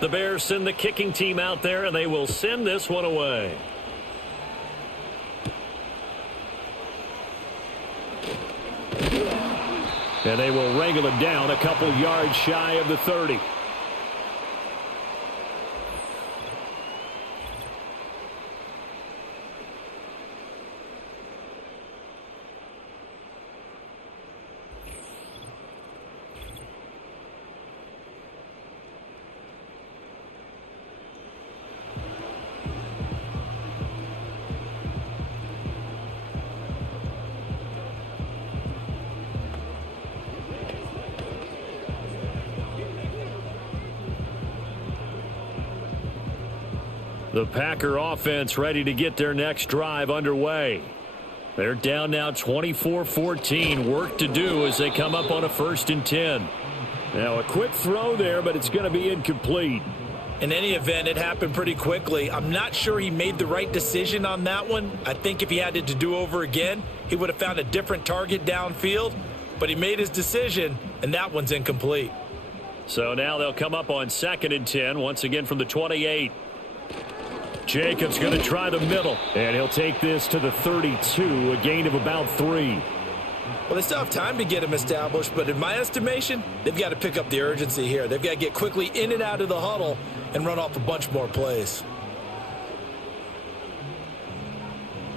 The Bears send the kicking team out there, and they will send this one away. And they will wrangle it down a couple yards shy of the 30. The Packer offense ready to get their next drive underway. They're down now 24-14. Work to do as they come up on a 1st and 10. Now a quick throw there, but it's going to be incomplete. In any event, it happened pretty quickly. I'm not sure he made the right decision on that one. I think if he had it to do over again, he would have found a different target downfield. But he made his decision, and that one's incomplete. So now they'll come up on 2nd and 10, once again from the 28. Jacobs going to try the middle, and he'll take this to the 32, a gain of about 3. Well, they still have time to get him established, but in my estimation, they've got to pick up the urgency here. They've got to get quickly in and out of the huddle and run off a bunch more plays.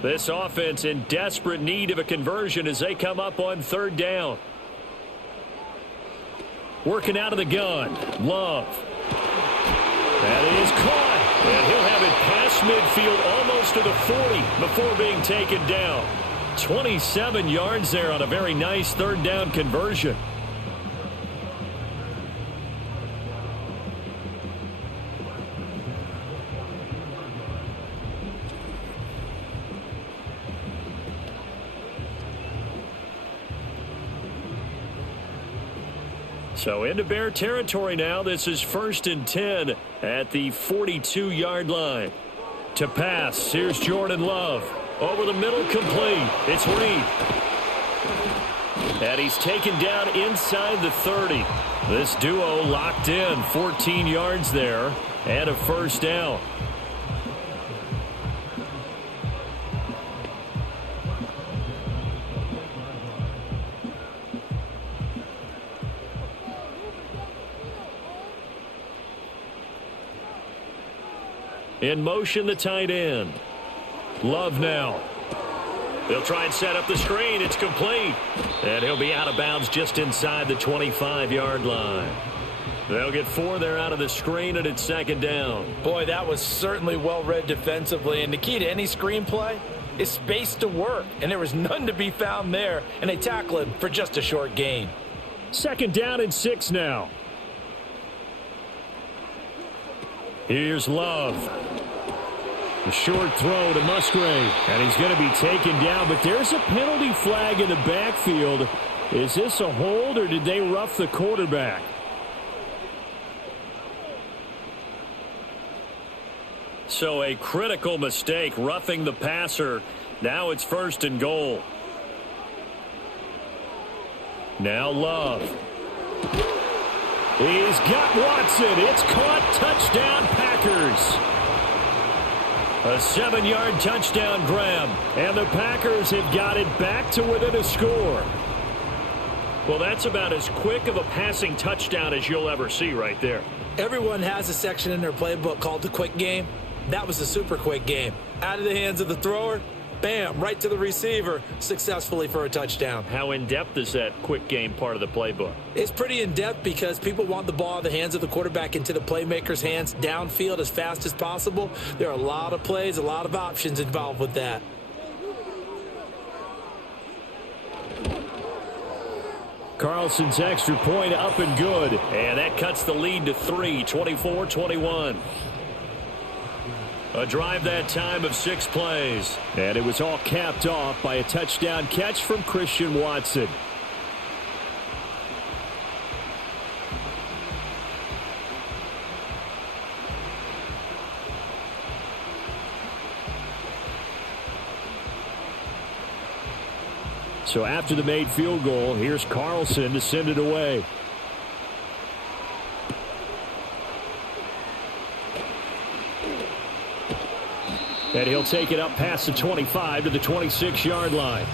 This offense in desperate need of a conversion as they come up on 3rd down. Working out of the gun, Love. That is caught. And he'll have it past midfield almost to the 40 before being taken down. 27 yards there on a very nice 3rd down conversion. So into Bear territory now. This is 1st and 10 at the 42-yard line. To pass, here's Jordan Love. Over the middle, complete. It's Reed. And he's taken down inside the 30. This duo locked in, 14 yards there, and a 1st down. In motion, the tight end. Love now. They'll try and set up the screen. It's complete. And he'll be out of bounds just inside the 25-yard line. They'll get 4 there out of the screen, and it's 2nd down. Boy, that was certainly well read defensively. And the key to any screenplay is space to work. And there was none to be found there. And they tackle him for just a short gain. 2nd down and 6 now. Here's Love. A short throw to Musgrave. And he's going to be taken down. But there's a penalty flag in the backfield. Is this a hold or did they rough the quarterback? So a critical mistake, roughing the passer. Now it's 1st and goal. Now Love. He's got Watson. It's caught. Touchdown, Packers. A 7-yard touchdown grab. And the Packers have got it back to within a score. Well, that's about as quick of a passing touchdown as you'll ever see right there. Everyone has a section in their playbook called the quick game. That was a super quick game. Out of the hands of the thrower, bam, right to the receiver, successfully for a touchdown. How in-depth is that quick game part of the playbook? It's pretty in-depth because people want the ball in the hands of the quarterback into the playmaker's hands downfield as fast as possible. There are a lot of plays, a lot of options involved with that. Carlson's extra point up and good. And that cuts the lead to 3, 24-21. A drive that time of 6 plays. And it was all capped off by a touchdown catch from Christian Watson. So after the made field goal, here's Carlson to send it away. And he'll take it up past the 25 to the 26-yard line.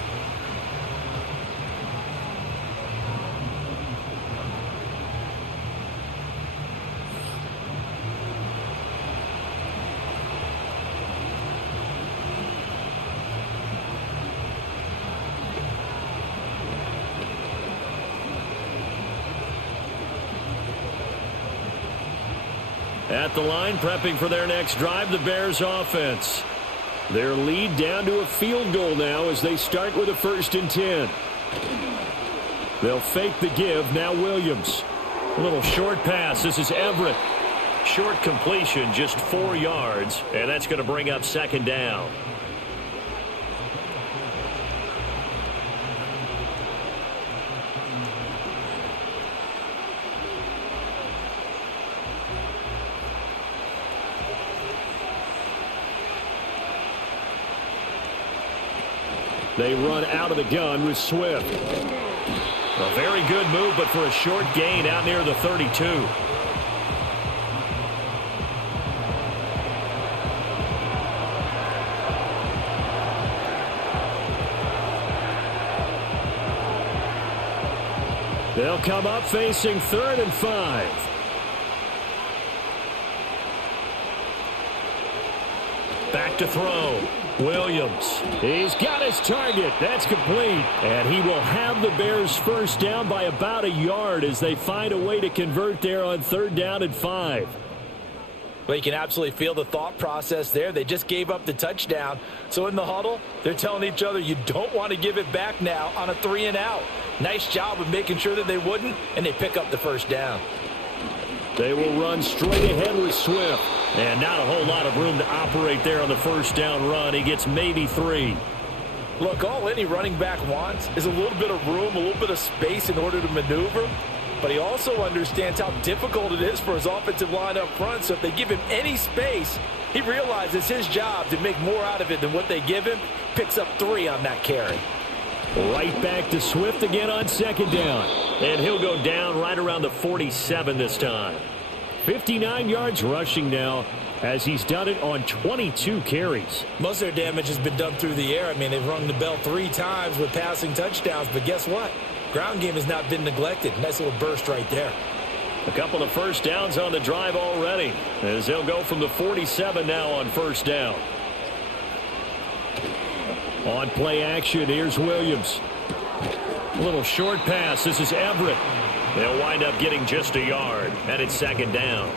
At the line, prepping for their next drive, the Bears offense. Their lead down to a field goal now as they start with a 1st and 10. They'll fake the give. Now Williams. A little short pass. This is Everett. Short completion, just 4 yards, and that's going to bring up 2nd down. They run out of the gun with Swift. A very good move, but for a short gain out near the 32. They'll come up facing 3rd and 5. Back to throw. Williams. He's got his target. That's complete. And he will have the Bears first down by about a yard as they find a way to convert there on 3rd down and 5. Well, you can absolutely feel the thought process there. They just gave up the touchdown. So in the huddle, they're telling each other you don't want to give it back now on a 3 and out. Nice job of making sure that they wouldn't, and they pick up the 1st down. They will run straight ahead with Swift. And not a whole lot of room to operate there on the 1st down run. He gets maybe 3. Look, all any running back wants is a little bit of room, a little bit of space in order to maneuver. But he also understands how difficult it is for his offensive line up front. So if they give him any space, he realizes his job to make more out of it than what they give him. Picks up 3 on that carry. Right back to Swift again on 2nd down. And he'll go down right around the 47 this time. 59 yards rushing now as he's done it on 22 carries. Most of their damage has been done through the air. I mean, they've rung the bell 3 times with passing touchdowns. But guess what? Ground game has not been neglected. Nice little burst right there. A couple of 1st downs on the drive already as they'll go from the 47 now on 1st down. On play action, here's Williams. A little short pass. This is Everett. They'll wind up getting just a yard, and it's 2nd down.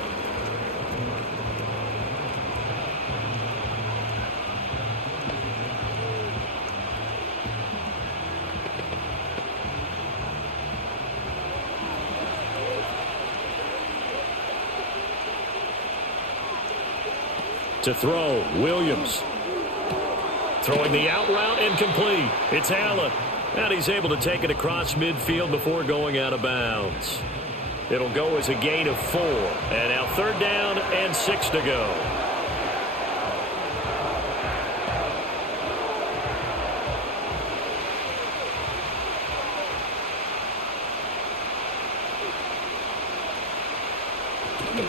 To throw, Williams. Throwing the out route incomplete. It's Allen. And he's able to take it across midfield before going out of bounds. It'll go as a gain of 4. And now 3rd down and 6 to go.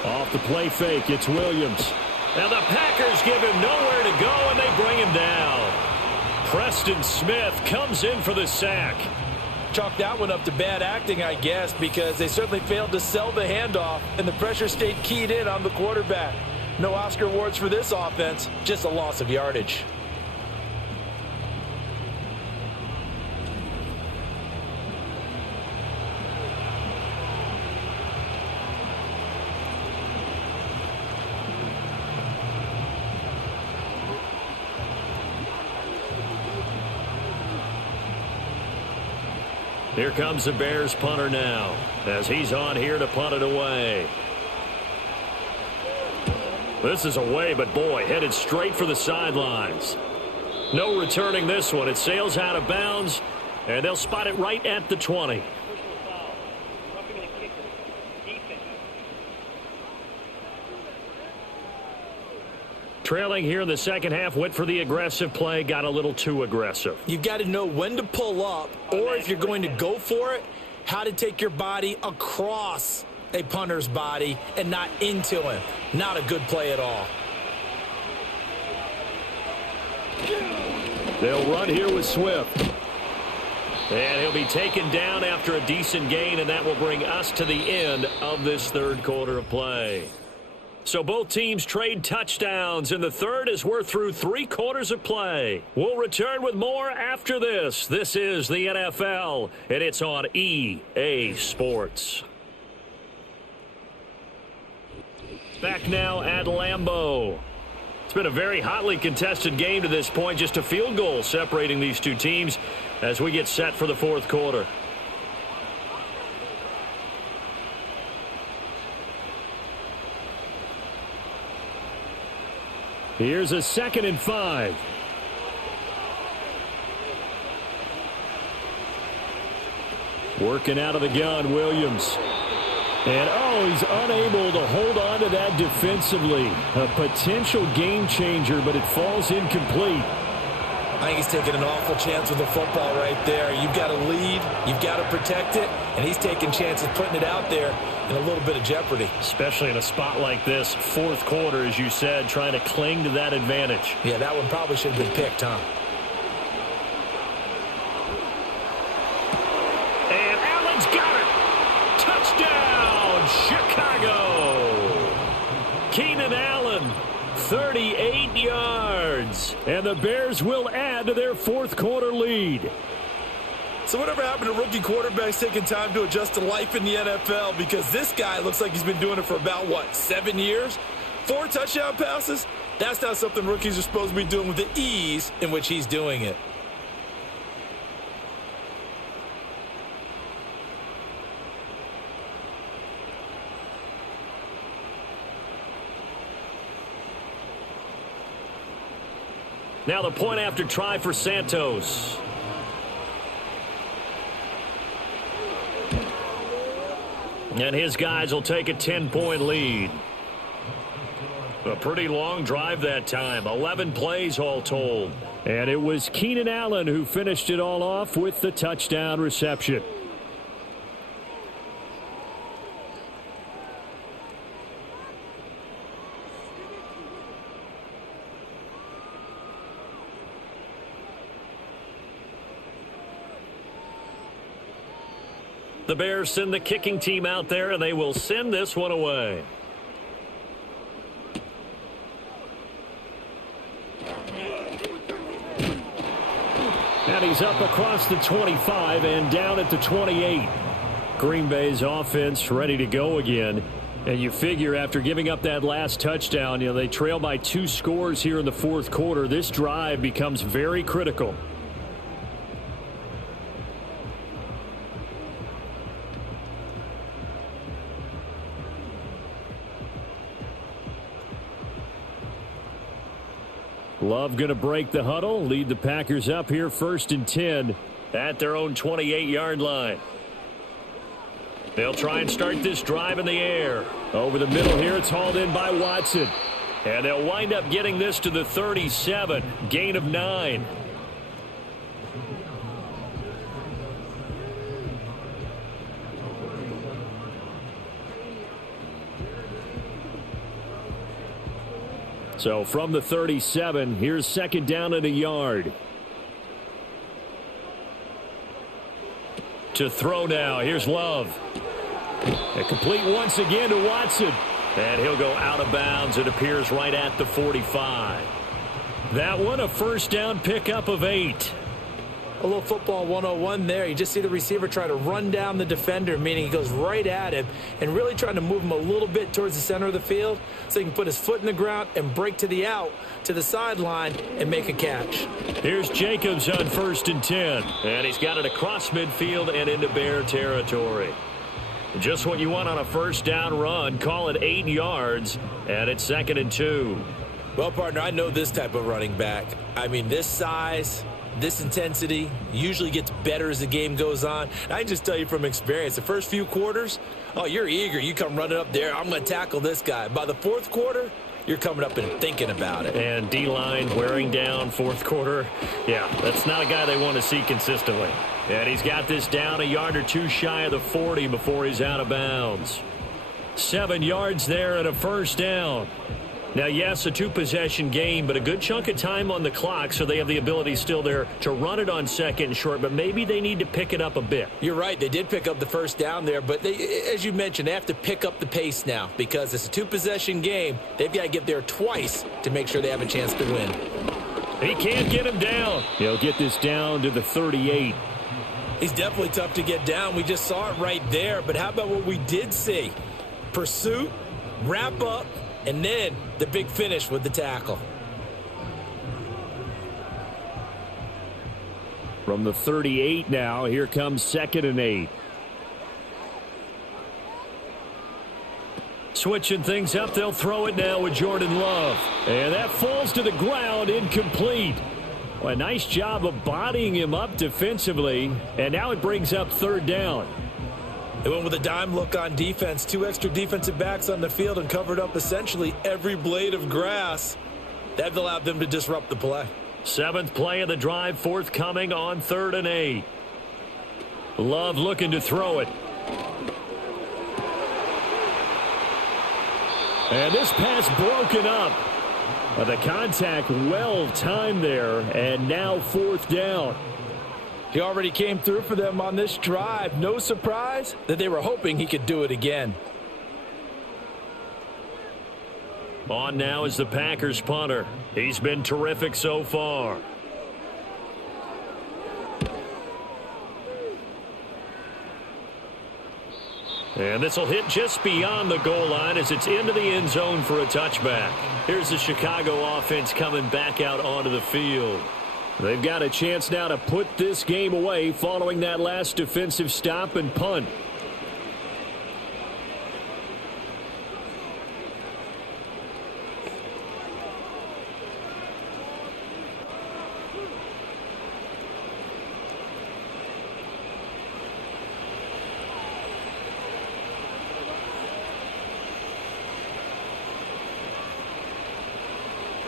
Off the play fake, it's Williams. Now the Packers give him nowhere to go, and they bring him down. Preston Smith comes in for the sack. Chalk that one up to bad acting, I guess, because they certainly failed to sell the handoff, and the pressure stayed keyed in on the quarterback. No Oscar awards for this offense, just a loss of yardage. Here comes the Bears punter now, as he's on here to punt it away. This is away, but boy, headed straight for the sidelines. No returning this one. It sails out of bounds, and they'll spot it right at the 20. Trailing here in the second half, went for the aggressive play, got a little too aggressive. You've got to know when to pull up, or if you're going to go for it, how to take your body across a punter's body and not into him. Not a good play at all. They'll run here with Swift. And he'll be taken down after a decent gain, and that will bring us to the end of this third quarter of play. So both teams trade touchdowns in the third as we're through 3 quarters of play. We'll return with more after this. This is the NFL, and it's on EA Sports. Back now at Lambeau. It's been a very hotly contested game to this point. Just a field goal separating these two teams as we get set for the fourth quarter. Here's a 2nd and 5. Working out of the gun, Williams. And, oh, he's unable to hold on to that defensively. A potential game changer, but it falls incomplete. I think he's taking an awful chance with the football right there. You've got to lead, you've got to protect it, and he's taking chances putting it out there in a little bit of jeopardy. Especially in a spot like this, fourth quarter, as you said, trying to cling to that advantage. Yeah, that one probably should have been picked, huh? And Allen's got it. Touchdown, Chicago. Keenan Allen, 38 yards. And the Bears will add to their fourth quarter lead. So whatever happened to rookie quarterbacks taking time to adjust to life in the NFL? Because this guy looks like he's been doing it for about, 7 years? 4 touchdown passes? That's not something rookies are supposed to be doing with the ease in which he's doing it. Now the point after try for Santos. And his guys will take a 10-point lead. A pretty long drive that time. 11 plays all told. And it was Keenan Allen who finished it all off with the touchdown reception. The Bears send the kicking team out there, and they will send this one away. And he's up across the 25 and down at the 28. Green Bay's offense ready to go again. And you figure after giving up that last touchdown, they trail by 2 scores here in the fourth quarter. This drive becomes very critical. Love going to break the huddle, lead the Packers up here 1st and 10 at their own 28-yard line. They'll try and start this drive in the air. Over the middle here, it's hauled in by Watson. And they'll wind up getting this to the 37, gain of 9. So from the 37, here's second down and a yard. To throw now. Here's Love. And complete once again to Watson. And he'll go out of bounds. It appears right at the 45. That one a first down pickup of 8. A little football 101 there. You just see the receiver try to run down the defender, meaning he goes right at him and really trying to move him a little bit towards the center of the field so he can put his foot in the ground and break to the out, to the sideline, and make a catch. Here's Jacobs on 1st and 10. And he's got it across midfield and into Bear territory. Just what you want on a first down run. Call it 8 yards, and it's 2nd and 2. Well, partner, I know this type of running back. I mean, this size, this intensity usually gets better as the game goes on. I can just tell you from experience, the first few quarters, oh, you're eager. You come running up there, I'm going to tackle this guy. By the 4th quarter, you're coming up and thinking about it. And D-line wearing down 4th quarter. Yeah, that's not a guy they want to see consistently. And he's got this down a yard or 2 shy of the 40 before he's out of bounds. 7 yards there and a first down. Now, yes, a 2-possession game, but a good chunk of time on the clock, so they have the ability still there to run it on 2nd and short, but maybe they need to pick it up a bit. You're right. They did pick up the first down there, but they, as you mentioned, they have to pick up the pace now because it's a 2-possession game. They've got to get there twice to make sure they have a chance to win. He can't get him down. He'll get this down to the 38. He's definitely tough to get down. We just saw it right there, but how about what we did see? Pursuit, wrap up, and then the big finish with the tackle. From the 38 now, here comes 2nd and 8. Switching things up, they'll throw it now with Jordan Love. And that falls to the ground, incomplete. Well, a nice job of bodying him up defensively, and now it brings up 3rd down. They went with a dime look on defense. 2 extra defensive backs on the field and covered up essentially every blade of grass. That allowed them to disrupt the play. 7th play of the drive, forthcoming on 3rd and 8. Love looking to throw it. And this pass broken up. But the contact well timed there, and now 4th down. He already came through for them on this drive. No surprise that they were hoping he could do it again. On now is the Packers punter. He's been terrific so far. And this will hit just beyond the goal line as it's into the end zone for a touchback. Here's the Chicago offense coming back out onto the field. They've got a chance now to put this game away following that last defensive stop and punt.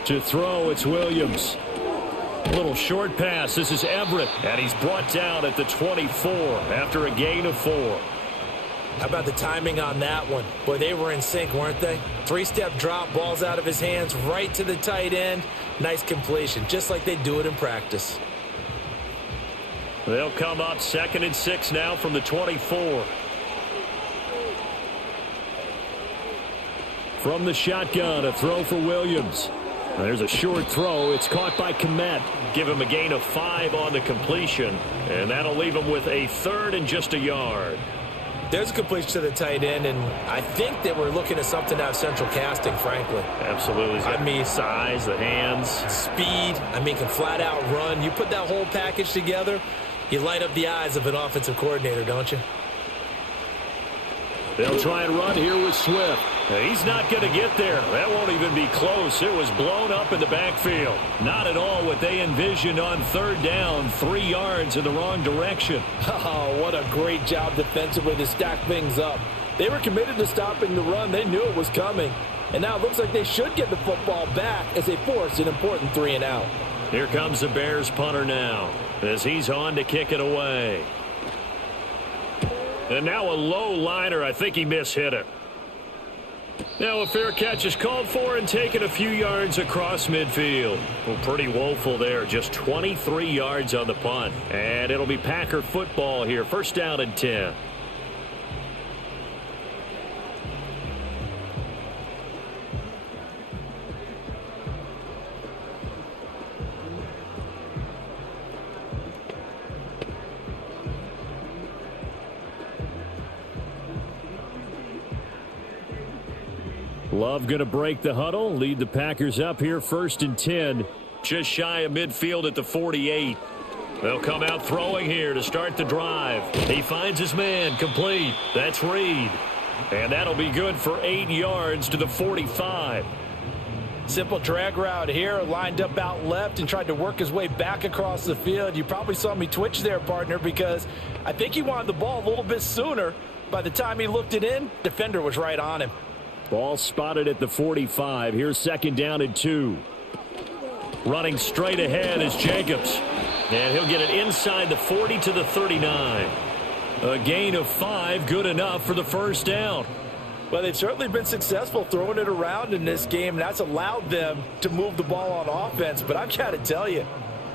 To throw, it's Williams. Little short pass. This is Everett, and he's brought down at the 24 after a gain of 4. How about the timing on that one? Boy, they were in sync, weren't they? 3-step drop, balls out of his hands, right to the tight end. Nice completion, just like they do it in practice. They'll come up 2nd and 6 now from the 24. From the shotgun, a throw for Williams. There's a short throw. It's caught by Kmet. Give him a gain of 5 on the completion, and that'll leave him with a 3rd and just a yard. There's a completion to the tight end, and I think that we're looking at something out of central casting, frankly. Absolutely. I mean, size, the hands. Speed. I mean, can flat out run. You put that whole package together, you light up the eyes of an offensive coordinator, don't you? They'll try and run here with Swift. He's not going to get there. That won't even be close. It was blown up in the backfield. Not at all what they envisioned on 3rd down. 3 yards in the wrong direction. Oh, what a great job defensively to stack things up. They were committed to stopping the run. They knew it was coming. And now it looks like they should get the football back as they force an important 3 and out. Here comes the Bears punter now as he's on to kick it away. And now a low liner. I think he mishit it. Now a fair catch is called for and taken a few yards across midfield. Well, pretty woeful there. Just 23 yards on the punt. And it'll be Packer football here. First down and 10. Love going to break the huddle, lead the Packers up here first and 10. Just shy of midfield at the 48. They'll come out throwing here to start the drive. He finds his man, complete. That's Reed. And that'll be good for 8 yards to the 45. Simple drag route here, lined up out left and tried to work his way back across the field. You probably saw me twitch there, partner, because I think he wanted the ball a little bit sooner. By the time he looked it in, defender was right on him. Ball spotted at the 45. Here's second down and 2. Running straight ahead is Jacobs. And he'll get it inside the 40 to the 39. A gain of 5, good enough for the first down. Well, they've certainly been successful throwing it around in this game. And that's allowed them to move the ball on offense. But I've got to tell you,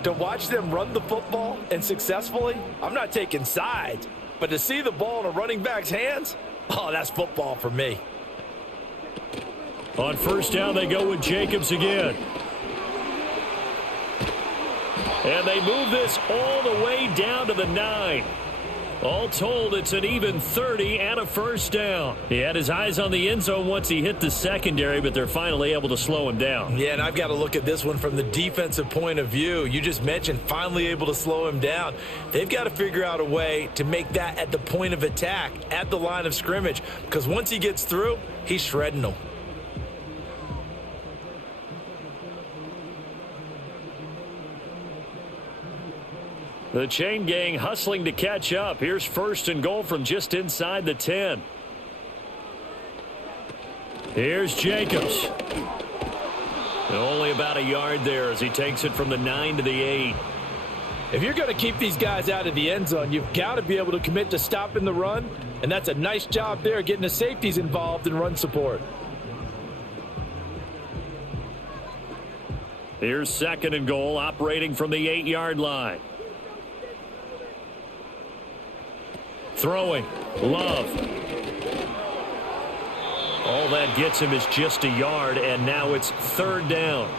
to watch them run the football and successfully, I'm not taking sides. But to see the ball in a running back's hands, oh, that's football for me. On first down, they go with Jacobs again. And they move this all the way down to the 9. All told, it's an even 30 and a first down. He had his eyes on the end zone once he hit the secondary, but they're finally able to slow him down. Yeah, and I've got to look at this one from the defensive point of view. You just mentioned finally able to slow him down. They've got to figure out a way to make that at the point of attack, at the line of scrimmage, because once he gets through, he's shredding them. The chain gang hustling to catch up. Here's first and goal from just inside the 10. Here's Jacobs. And only about a yard there as he takes it from the 9 to the 8. If you're going to keep these guys out of the end zone, you've got to be able to commit to stopping the run, and that's a nice job there getting the safeties involved in run support. Here's second and goal, operating from the 8-yard line. Throwing. Love. All that gets him is just a yard, and now it's third down.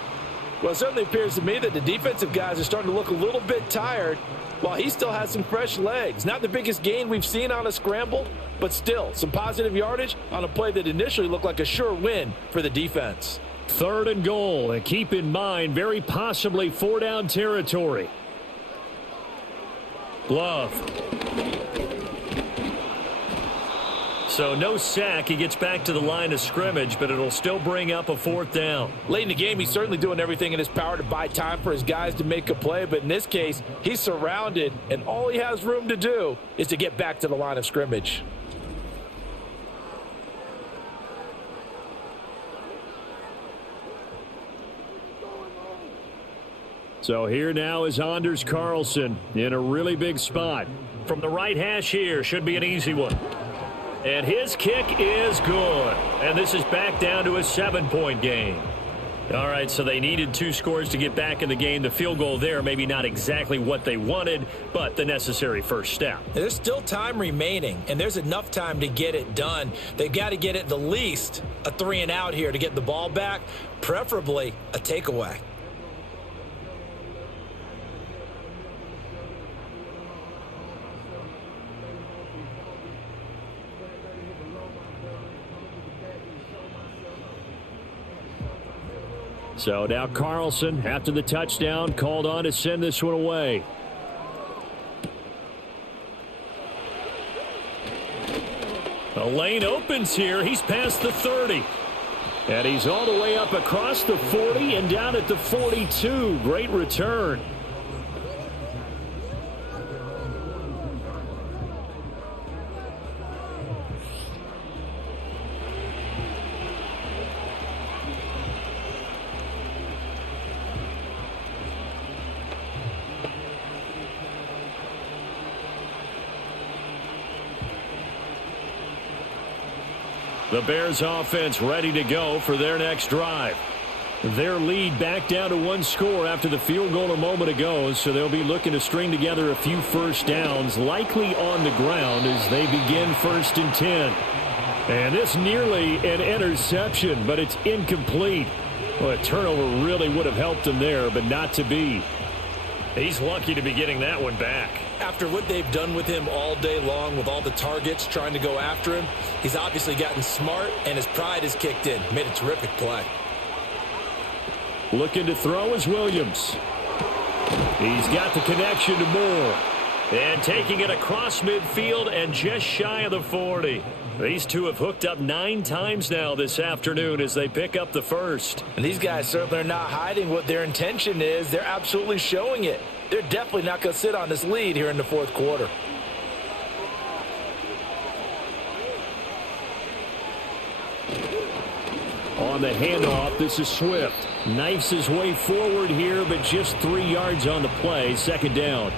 Well, it certainly appears to me that the defensive guys are starting to look a little bit tired while he still has some fresh legs. Not the biggest gain we've seen on a scramble, but still some positive yardage on a play that initially looked like a sure win for the defense. Third and goal, and keep in mind, very possibly 4-down territory. Love. So no sack. He gets back to the line of scrimmage, but it'll still bring up a fourth down. Late in the game, he's certainly doing everything in his power to buy time for his guys to make a play. But in this case, he's surrounded, and all he has room to do is to get back to the line of scrimmage. So here now is Anders Carlson in a really big spot. From the right hash here, should be an easy one. And his kick is good. And this is back down to a 7-point game. All right, so they needed 2 scores to get back in the game. The field goal there, maybe not exactly what they wanted, but the necessary first step. There's still time remaining, and there's enough time to get it done. They've got to get at the least a 3-and-out here to get the ball back, preferably a takeaway. So now Carlson, after the touchdown, called on to send this one away. The lane opens here. He's past the 30. And he's all the way up across the 40 and down at the 42. Great return. The Bears offense ready to go for their next drive. Their lead back down to one score after the field goal a moment ago, so they'll be looking to string together a few first downs, likely on the ground as they begin 1st and 10. And this nearly an interception, but it's incomplete. Well, a turnover really would have helped him there, but not to be. He's lucky to be getting that one back. After what they've done with him all day long with all the targets trying to go after him, he's obviously gotten smart and his pride has kicked in. Made a terrific play. Looking to throw is Williams. He's got the connection to Moore. And taking it across midfield and just shy of the 40. These two have hooked up 9 times now this afternoon as they pick up the first. And these guys certainly are not hiding what their intention is. They're absolutely showing it. They're definitely not going to sit on this lead here in the 4th quarter. On the handoff, this is Swift. Knifes his way forward here, but just 3 yards on the play. 2nd down.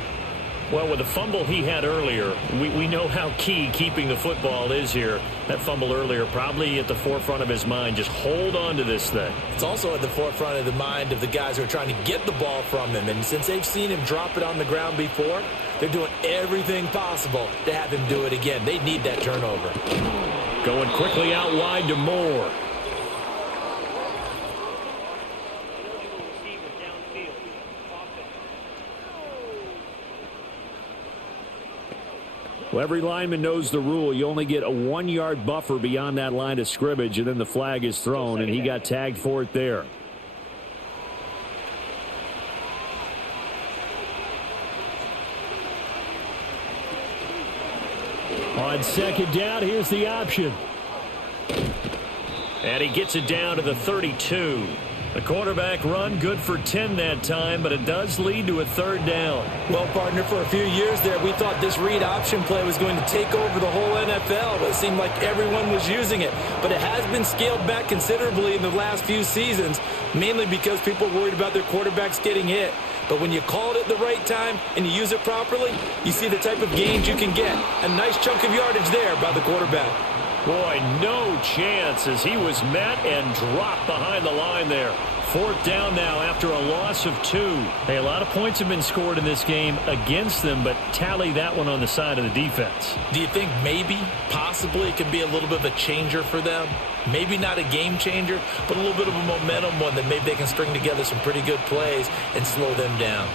Well, with the fumble he had earlier, we know how key keeping the football is here. That fumble earlier probably at the forefront of his mind. Just hold on to this thing. It's also at the forefront of the mind of the guys who are trying to get the ball from him. And since they've seen him drop it on the ground before, they're doing everything possible to have him do it again. They need that turnover. Going quickly out wide to Moore. Well, every lineman knows the rule. You only get a 1-yard buffer beyond that line of scrimmage, and then the flag is thrown, and he got tagged for it there. On 2nd down, here's the option. And he gets it down to the 32. The quarterback run good for 10 that time, but it does lead to a 3rd down. Well, partner, for a few years there, we thought this read option play was going to take over the whole NFL. It seemed like everyone was using it, but it has been scaled back considerably in the last few seasons, mainly because people are worried about their quarterbacks getting hit. But when you call it at the right time and you use it properly, you see the type of gains you can get. A nice chunk of yardage there by the quarterback. Boy, no chance as he was met and dropped behind the line there. 4th down now after a loss of 2. Hey, a lot of points have been scored in this game against them, but tally that one on the side of the defense. Do you think maybe, possibly, it could be a little bit of a changer for them? Maybe not a game changer, but a little bit of a momentum one that maybe they can string together some pretty good plays and slow them down.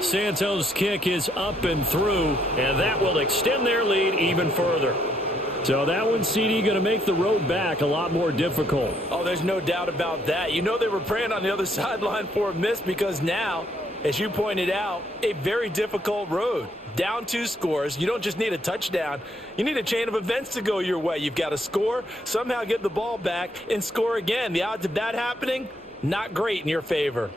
Santos' kick is up and through, and that will extend their lead even further. So that one, CD, going to make the road back a lot more difficult. Oh, there's no doubt about that. You know they were praying on the other sideline for a miss because now, as you pointed out, a very difficult road. Down 2 scores. You don't just need a touchdown. You need a chain of events to go your way. You've got to score, somehow get the ball back, and score again. The odds of that happening, not great in your favor.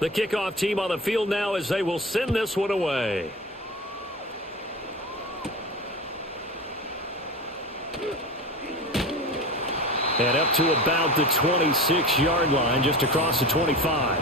The kickoff team on the field now as they will send this one away. And up to about the 26-yard line, just across the 25.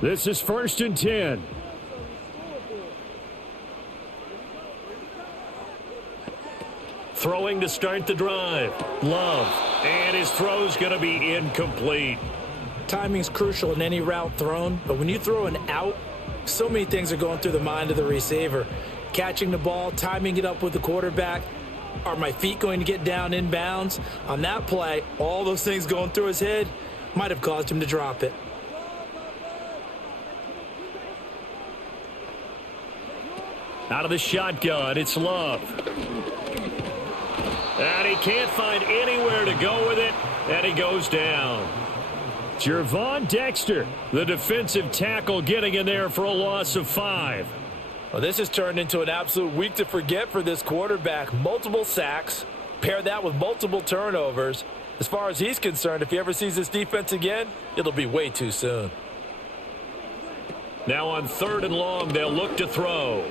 This is 1st and 10. Throwing to start the drive. Love. And his throw's going to be incomplete. Timing's crucial in any route thrown, but when you throw an out, so many things are going through the mind of the receiver. Catching the ball, timing it up with the quarterback. Are my feet going to get down in bounds? On that play, all those things going through his head might have caused him to drop it. Out of the shotgun, it's Love. And he can't find anywhere to go with it, and he goes down. Jervon Dexter, the defensive tackle, getting in there for a loss of 5. Well, this has turned into an absolute week to forget for this quarterback. Multiple sacks, pair that with multiple turnovers. As far as he's concerned, if he ever sees this defense again, it'll be way too soon. Now on 3rd and long, they'll look to throw.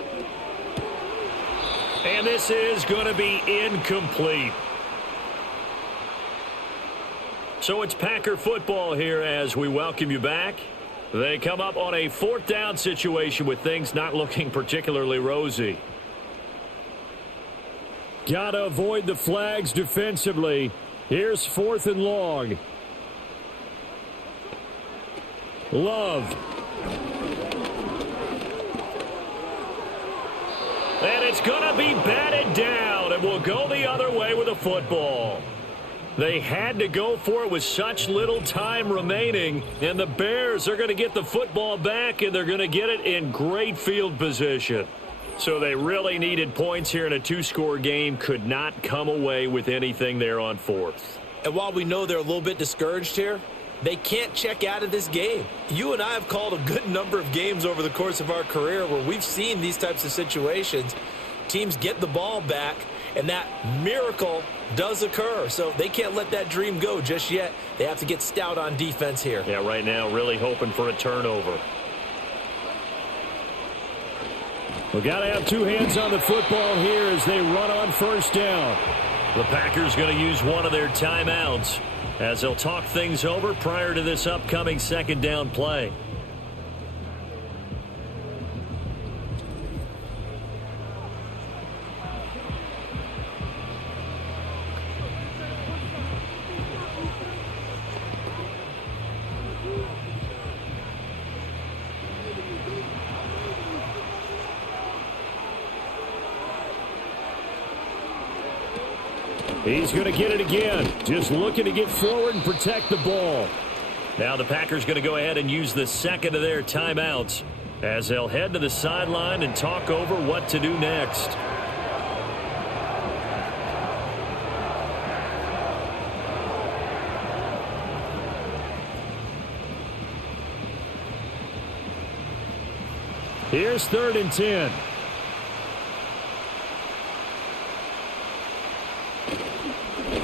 And this is going to be incomplete. So it's Packer football here as we welcome you back. They come up on a 4th down situation with things not looking particularly rosy. Got to avoid the flags defensively. Here's 4th and long. Love. And it's going to be batted down, and we'll go the other way with the football. They had to go for it with such little time remaining, and the Bears are going to get the football back, and they're going to get it in great field position. So they really needed points here in a 2-score game, could not come away with anything there on 4th. And while we know they're a little bit discouraged here, they can't check out of this game. You and I have called a good number of games over the course of our career where we've seen these types of situations. Teams get the ball back, and that miracle does occur. So they can't let that dream go just yet. They have to get stout on defense here. Yeah, right now really hoping for a turnover. We got to have 2 hands on the football here as they run on 1st down. The Packers going to use one of their timeouts as they'll talk things over prior to this upcoming 2nd down play. He's going to get it again. Just looking to get forward and protect the ball. Now the Packers going to go ahead and use the 2nd of their timeouts as they'll head to the sideline and talk over what to do next. Here's 3rd and 10.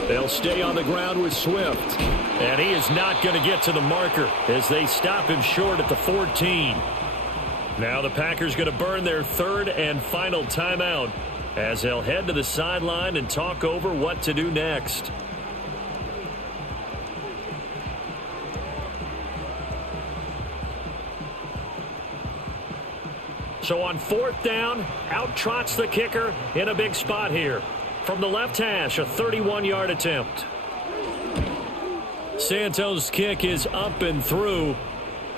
They'll stay on the ground with Swift. And he is not going to get to the marker as they stop him short at the 14. Now the Packers going to burn their 3rd and final timeout as they'll head to the sideline and talk over what to do next. So on 4th down, out trots the kicker in a big spot here. From the left hash, a 31-yard attempt. Santos' kick is up and through.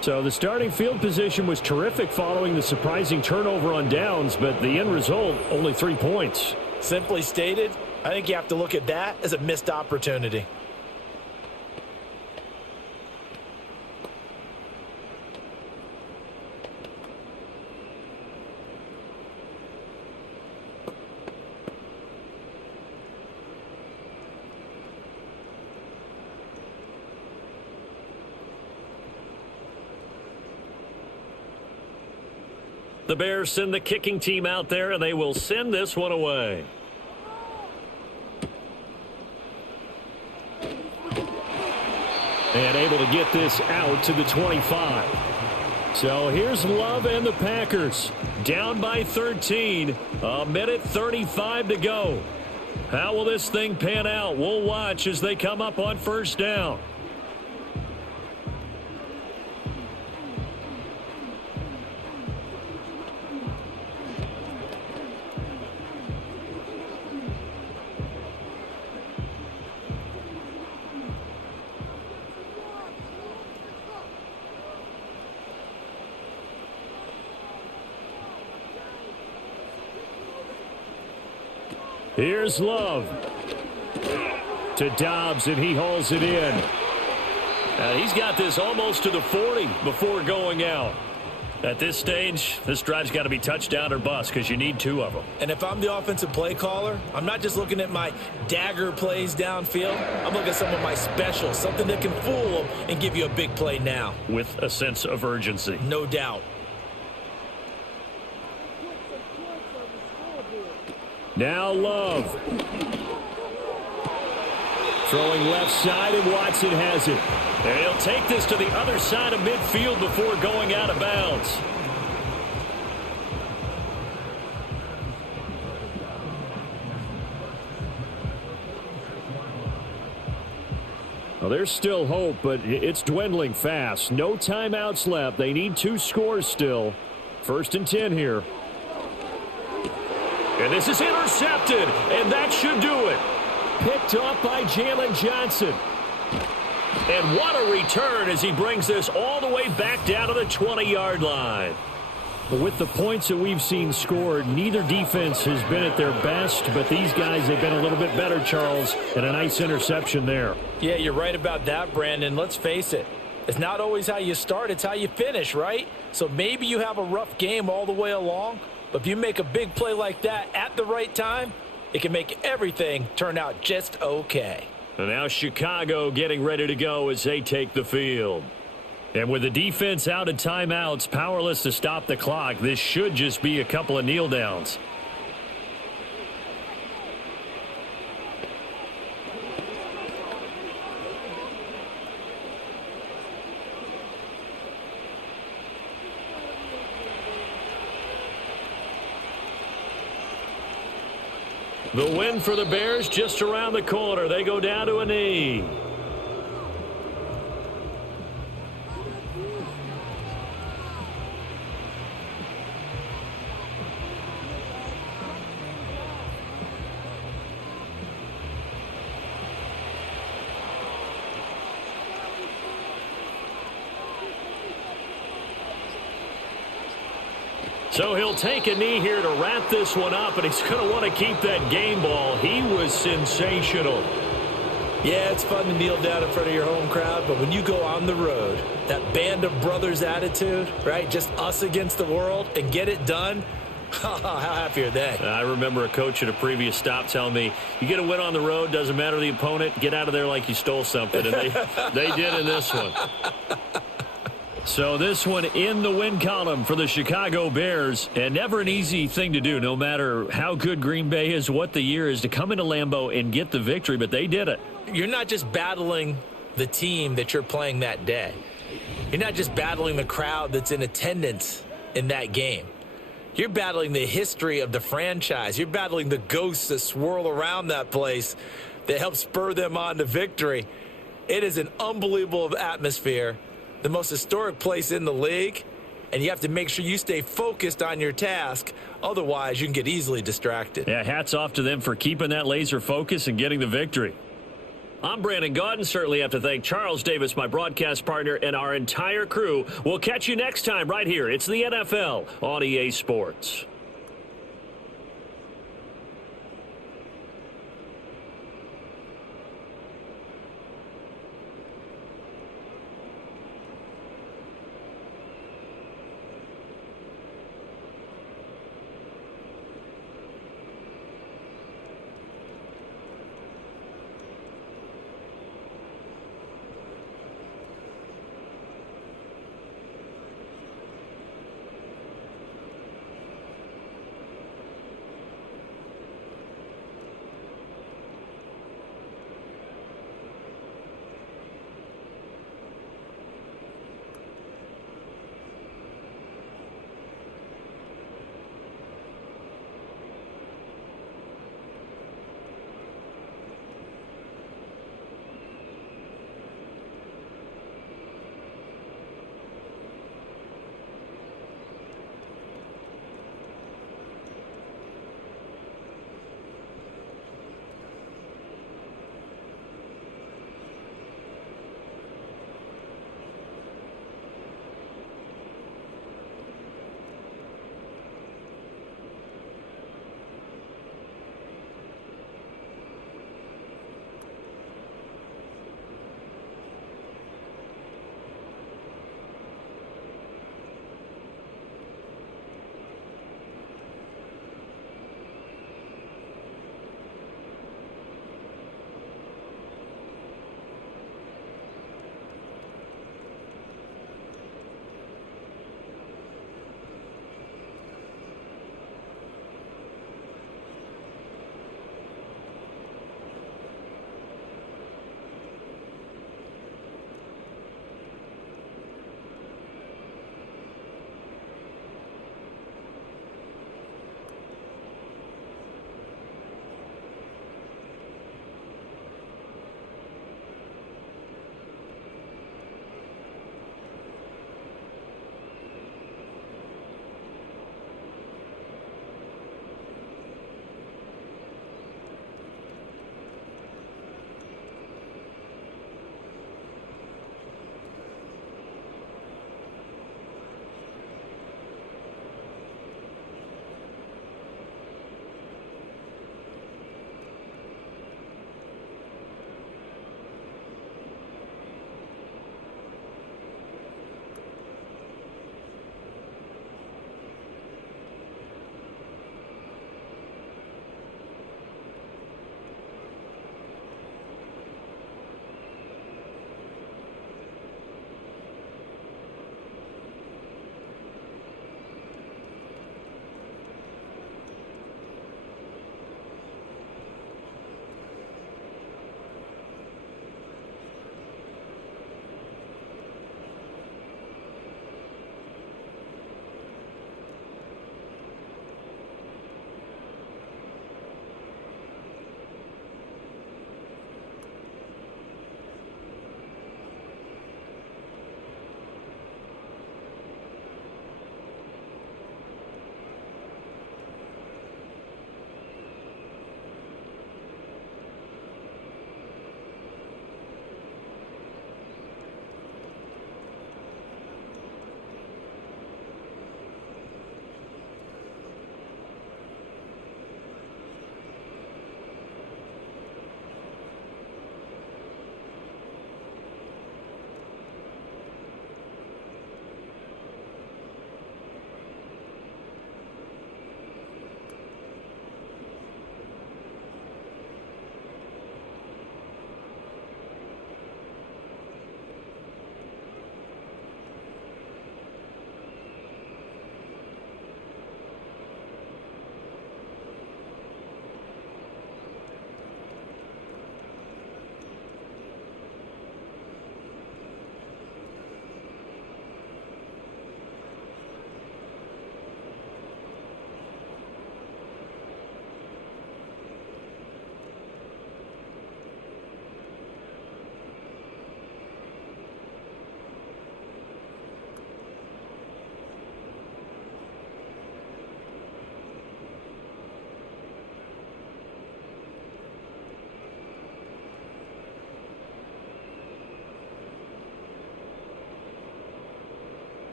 So the starting field position was terrific following the surprising turnover on downs, but the end result, only 3 points. Simply stated, I think you have to look at that as a missed opportunity. The Bears send the kicking team out there, and they will send this one away. And able to get this out to the 25. So here's Love and the Packers. Down by 13. A minute 35 to go. How will this thing pan out? We'll watch as they come up on 1st down. Here's Love to Dobbs, and he hauls it in. He's got this almost to the 40 before going out. At this stage, this drive's got to be touchdown or bust because you need 2 of them. And if I'm the offensive play caller, I'm not just looking at my dagger plays downfield. I'm looking at some of my specials, something that can fool them and give you a big play now. With a sense of urgency. No doubt. Now Love. Throwing left side, and Watson has it. And he'll take this to the other side of midfield before going out of bounds. Well, there's still hope, but it's dwindling fast. No timeouts left. They need 2 scores still. 1st and 10 here. And this is intercepted, and that should do it. Picked off by Jalen Johnson. And what a return as he brings this all the way back down to the 20-yard line. With the points that we've seen scored, neither defense has been at their best, but these guys have been a little bit better, Charles, and a nice interception there. Yeah, you're right about that, Brandon. Let's face it. It's not always how you start, it's how you finish, right? So maybe you have a rough game all the way along, but if you make a big play like that at the right time, it can make everything turn out just okay. And now Chicago getting ready to go as they take the field. And with the defense out of timeouts, powerless to stop the clock, this should just be a couple of kneel downs. The win for the Bears just around the corner. They go down to a knee. So he'll take a knee here to wrap this one up, and he's going to want to keep that game ball. He was sensational. Yeah, it's fun to kneel down in front of your home crowd, but when you go on the road, that band of brothers attitude, right, just us against the world, and get it done, how happy are they? I remember a coach at a previous stop telling me, you get a win on the road, doesn't matter the opponent, get out of there like you stole something, and they did in this one. So this one in the win column for the Chicago Bears. And never an easy thing to do, no matter how good Green Bay is, what the year is, to come into Lambeau and get the victory, but they did it. You're not just battling the team that you're playing that day. You're not just battling the crowd that's in attendance in that game. You're battling the history of the franchise. You're battling the ghosts that swirl around that place that help spur them on to victory. It is an unbelievable atmosphere. The most historic place in the league, and you have to make sure you stay focused on your task. Otherwise, you can get easily distracted. Yeah, hats off to them for keeping that laser focus and getting the victory. I'm Brandon Gaudin. Certainly have to thank Charles Davis, my broadcast partner, and our entire crew. We'll catch you next time right here. It's the NFL on EA Sports.